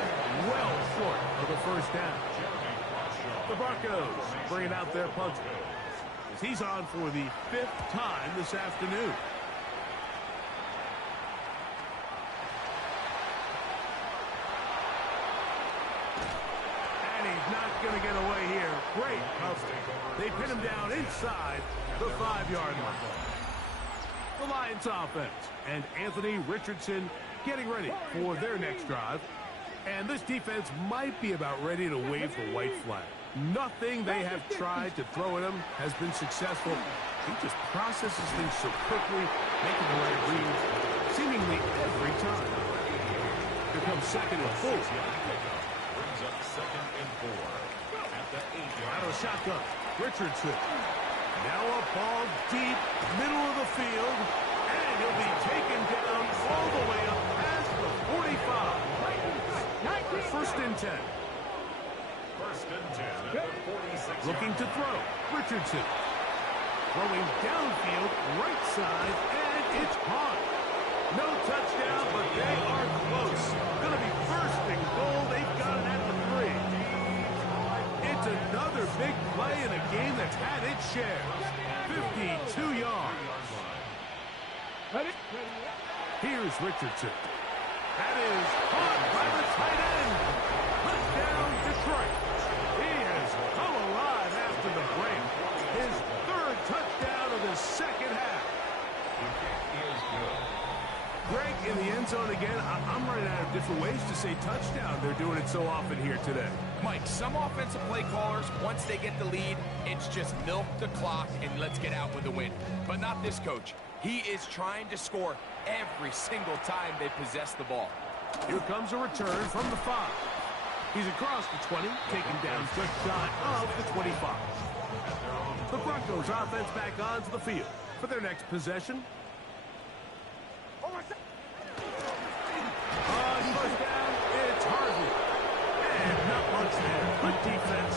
well short of the 1st down. The Broncos bringing out their punter. As he's on for the 5th time this afternoon. And he's not going to get away here. Great cover. They pin him down inside the 5-yard line. The Lions offense and Anthony Richardson getting ready for their next drive. And this defense might be about ready to wave the white flag. Nothing they have tried to throw at him has been successful. He just processes things so quickly, making the right reads, seemingly every time. Here comes second and 4. Brings up second and 4 at the 8-yard. Out of shotgun, Richardson. Now a ball deep, middle of the field, and he'll be taken down all the way up past the 45. First and 10. First and 10 at the 46. Looking to throw, Richardson. Throwing downfield, right side, and it's caught. No touchdown, but they are close. Going to be first and goal. They've got it at the 3. It's another big play in a game that's had its share. 52 yards. Here's Richardson. That is caught by the tight end. Touchdown, Detroit. He has come alive after the break. His third touchdown of the second half. The kick is good. Greg, in the end zone again. I'm running out of different ways to say touchdown. They're doing it so often here today. Mike, some offensive play callers, once they get the lead, it's just milk the clock and let's get out with a win. But not this coach. He is trying to score every single time they possess the ball. Here comes a return from the 5. He's across the 20, taken down just shy of the 25. The Broncos offense back onto the field for their next possession. On first down, it's Harvey. And not much there. Good defense.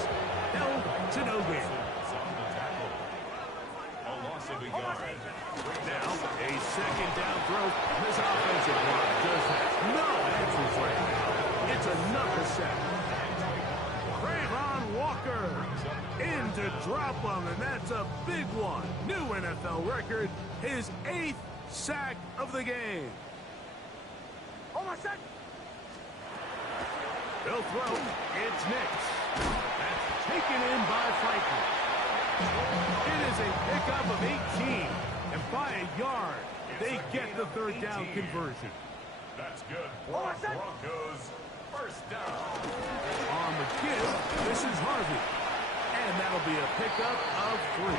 Held to no gain. A loss of a yard. Now, a second down throw. This offensive line just has no answers right now. It's another sack. Trayvon Walker in to drop him, and that's a big one. New NFL record, his 8th sack of the game. They'll throw. It's Nix. That's taken in by Franklin. It is a pickup of 18. And by a yard, they get the third down conversion. That's good for Broncos. First down. On the give, this is Harvey. And that'll be a pickup of 3.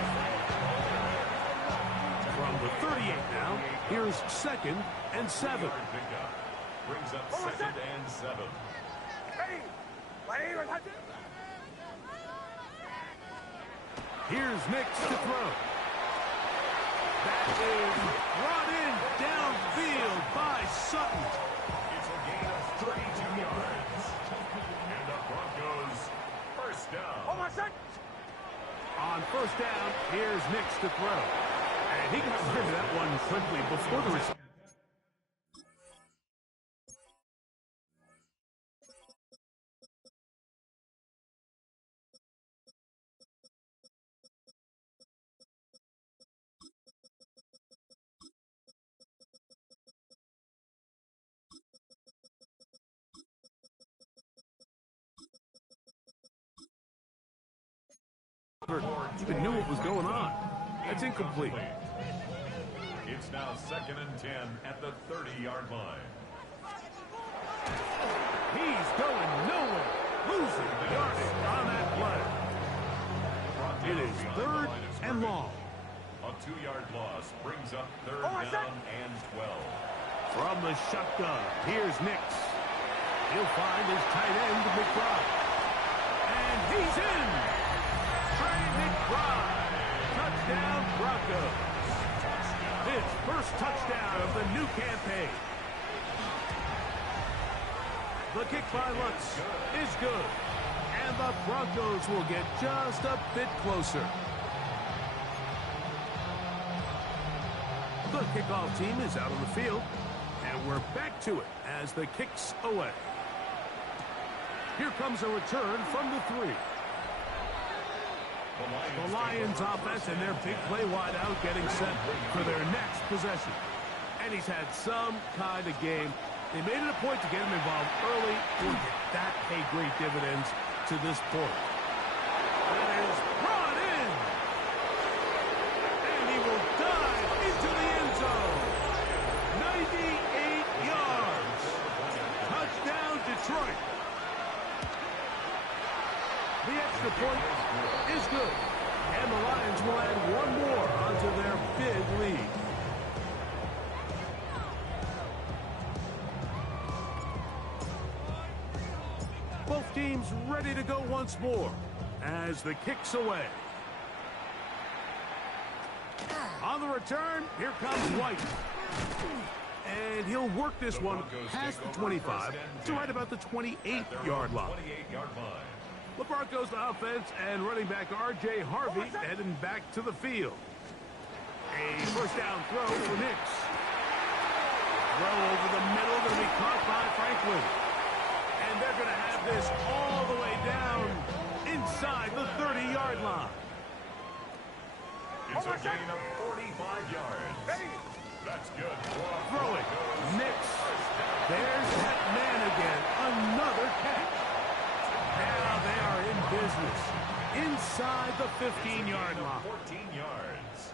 From the 38 now, here's second and 7. Brings up second and 7. Here's Nix to throw. That is brought in downfield by Sutton. It's a gain of 32 yards. And the Broncos first down. On first down, here's Nix to throw. And he got rid of that one quickly before the receiver. Even knew what was going on. That's incomplete. It's now second and 10 at the 30-yard line. He's going nowhere. Losing the yardage on that play. It is third and long. A 2-yard loss brings up third down and 12. From the shotgun, here's Nix. He'll find his tight end, McBride. And he's in. Trey McBride. Touchdown, Broncos. His first touchdown of the new campaign. The kick by Lutz is good. And the Broncos will get just a bit closer. The kickoff team is out on the field. And we're back to it as the kick's away. Here comes a return from the 3. The Lions offense and their big play wide out getting set for their next possession. And he's had some kind of game. They made it a point to get him involved early. Boy, did that pay great dividends to this point. That is brought in. And he will dive into the end zone. 98 yards. Touchdown, Detroit. The extra point is good. And the Lions will add one more onto their big lead. Both teams ready to go once more as the kick's away. On the return, here comes White. And he'll work this one past the 25 to right about the 28-yard line. The Broncos to offense and running back R.J. Harvey heading back to the field. A first down throw for Nix. Throw over the middle going to be caught by Franklin. And they're going to have this all the way down inside the 30-yard line. It's a gain of 45 yards. That's good. Throwing. Nix. There's that man again. Another catch. Now they are in business. Inside the 15-yard line. 14 yards.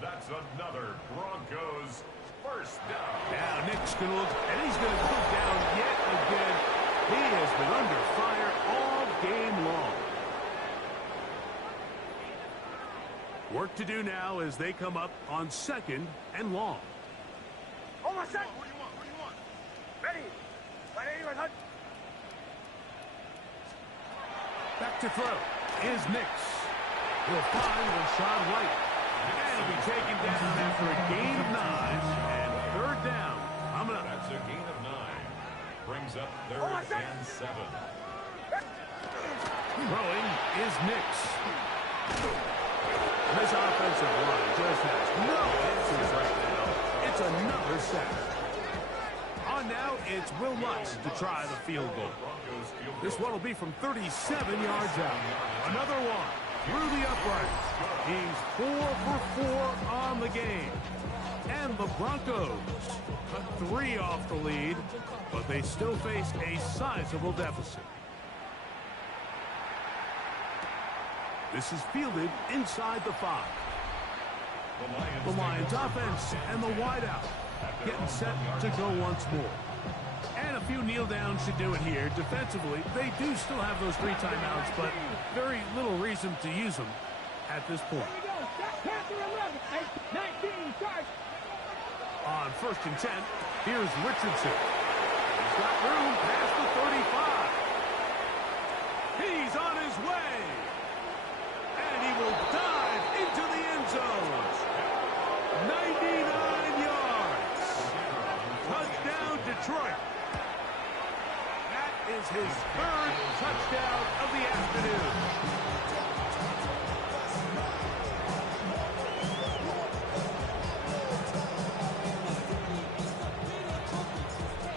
That's another Broncos first down. Now Nick's going to look, and he's going to go down yet again. He has been under fire all game long. Work to do now as they come up on 2nd and long. Who do you want? Ready. Back to throw is Nix. He'll find Rashaad White. And he'll be taken down after a gain of 9 and 3rd down. That's a gain of 9. Brings up 3rd and 7. Throwing is Nix. This offensive line just has no answers right now. It's another sack. On now, it's Will Lutz to try the field goal. This one will be from 37 yards out. Another one through the uprights. He's 4 for 4 on the game. And the Broncos cut 3 off the lead, but they still face a sizable deficit. This is fielded inside the 5. The Lions offense and the wideout getting set to go once more. And a few kneel downs should do it here. Defensively, they do still have those 3 timeouts, but very little reason to use them at this point. On 1st and 10, here's Richardson. He's got room past the 35. He's on his way. And he will dive into the end zone. 99 yards. Touchdown, Detroit. That is his 3rd touchdown of the afternoon.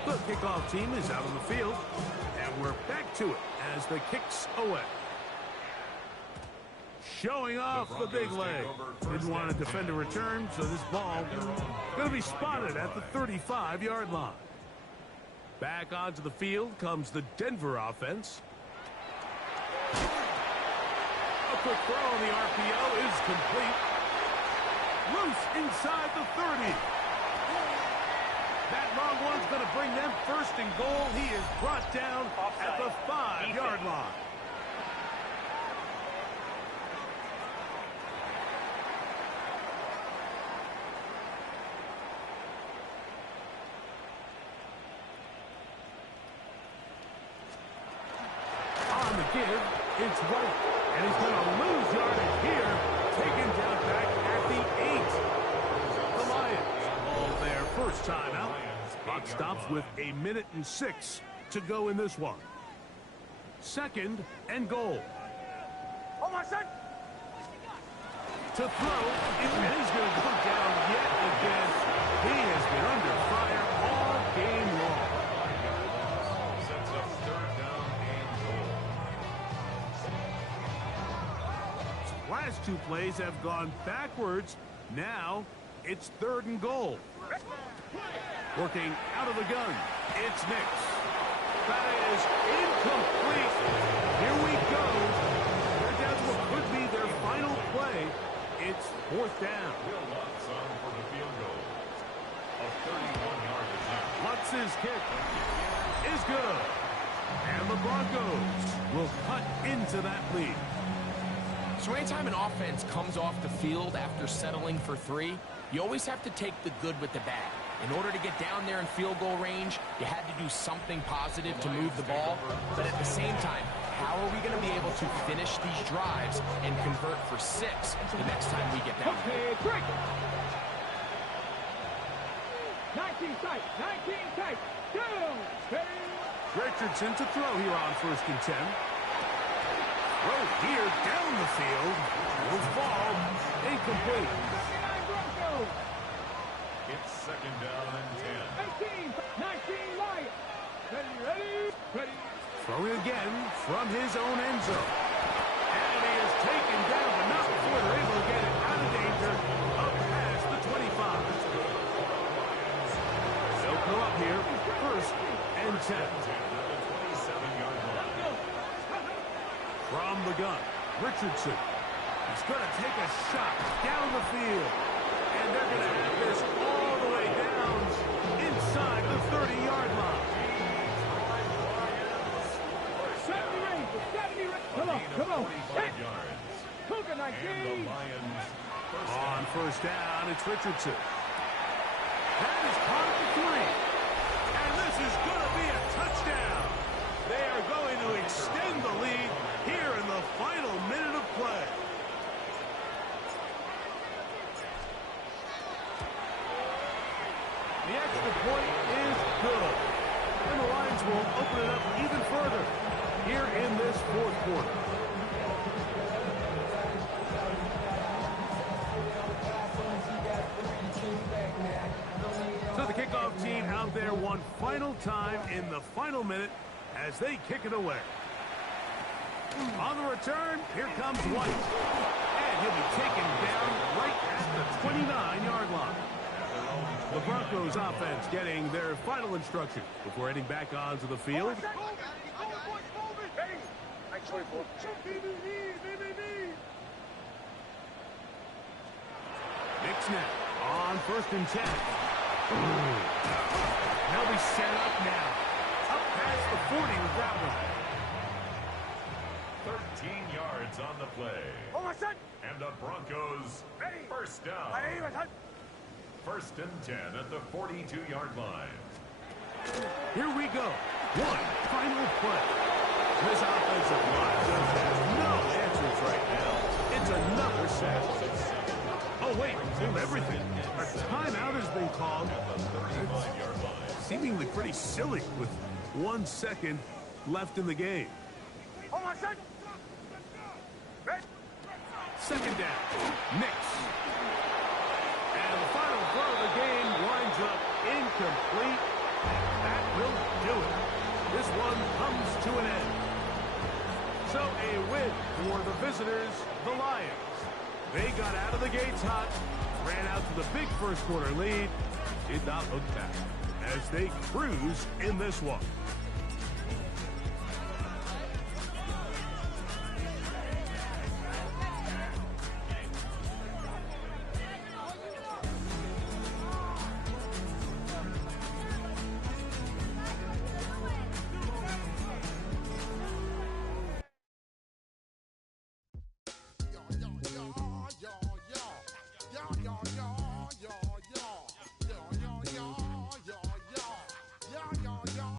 The kickoff team is out on the field, and we're back to it as the kick's away. Showing off the big leg. Didn't want to defend a return, so this ball going to be spotted at the 35-yard line. Back onto the field comes the Denver offense. A quick throw on the RPO is complete. Loose inside the 30. That long one's going to bring them 1st and goal. He is brought down at the 5-yard line. On the give, it's White, and he's going to lose yardage here, taken down back at the 8. The Lions call their first timeout. Clock stops with 1:06 to go in this one. 2nd and goal. To throw, and he's going to go down yet again. He has been under fire all game long. Sets up 3rd down and goal. Last 2 plays have gone backwards. Now it's 3rd and goal. Working out of the gun. It's Nix. That is incomplete. Here we go. They're down to what could be their final play. It's 4th down. Will Lutz on for the field goal. A 31-yard attempt. Lutz's kick is good. And the Broncos will cut into that lead. So anytime an offense comes off the field after settling for 3, you always have to take the good with the bad. In order to get down there in field goal range, you had to do something positive to move the ball. But at the same time, how are we going to be able to finish these drives and convert for 6 the next time we get down there? 19 tight, 19 tight, down, Richardson to throw here on 1st and 10. Throw here down the field. Will fall. Incomplete. It's 2nd down and 10. 18, 19 Lions. Ready. Throwing again from his own end zone. And he is taken down, but not before they're able to get it out of danger up past the 25. They'll go up here, 1st and 10. From the gun, Richardson. He's going to take a shot down the field. And they're going to have this all the way down inside the 30-yard line. 70 range. Come on. Cougar 19. On 1st down, it's Richardson. That is caught for 3. And this is going to be a touchdown. They are going to extend the lead here in the final minute of play. The extra point is good. And the Lions will open it up even further here in this 4th quarter. So the kickoff team out there one final time in the final minute as they kick it away. On the return, here comes White. And he'll be taken down right at the 29-yard line. The Broncos offense getting their final instruction before heading back onto the field. Nick snap on 1st and 10. They'll be set up now. Up past the 40 with that one. 13 yards on the play. And the Broncos 1st down. 1st and 10 at the 42-yard line. Here we go. One final play. This offensive line just has no answers right now. It's another sack. Oh, wait. Everything. A timeout has been called. It's seemingly pretty silly with 1 second left in the game. 2nd down. Nix. And the final throw of the game winds up incomplete. That will do it. This one comes to an end. So a win for the visitors, the Lions. They got out of the gates hot, ran out to the big 1st quarter lead, did not look back as they cruise in this one.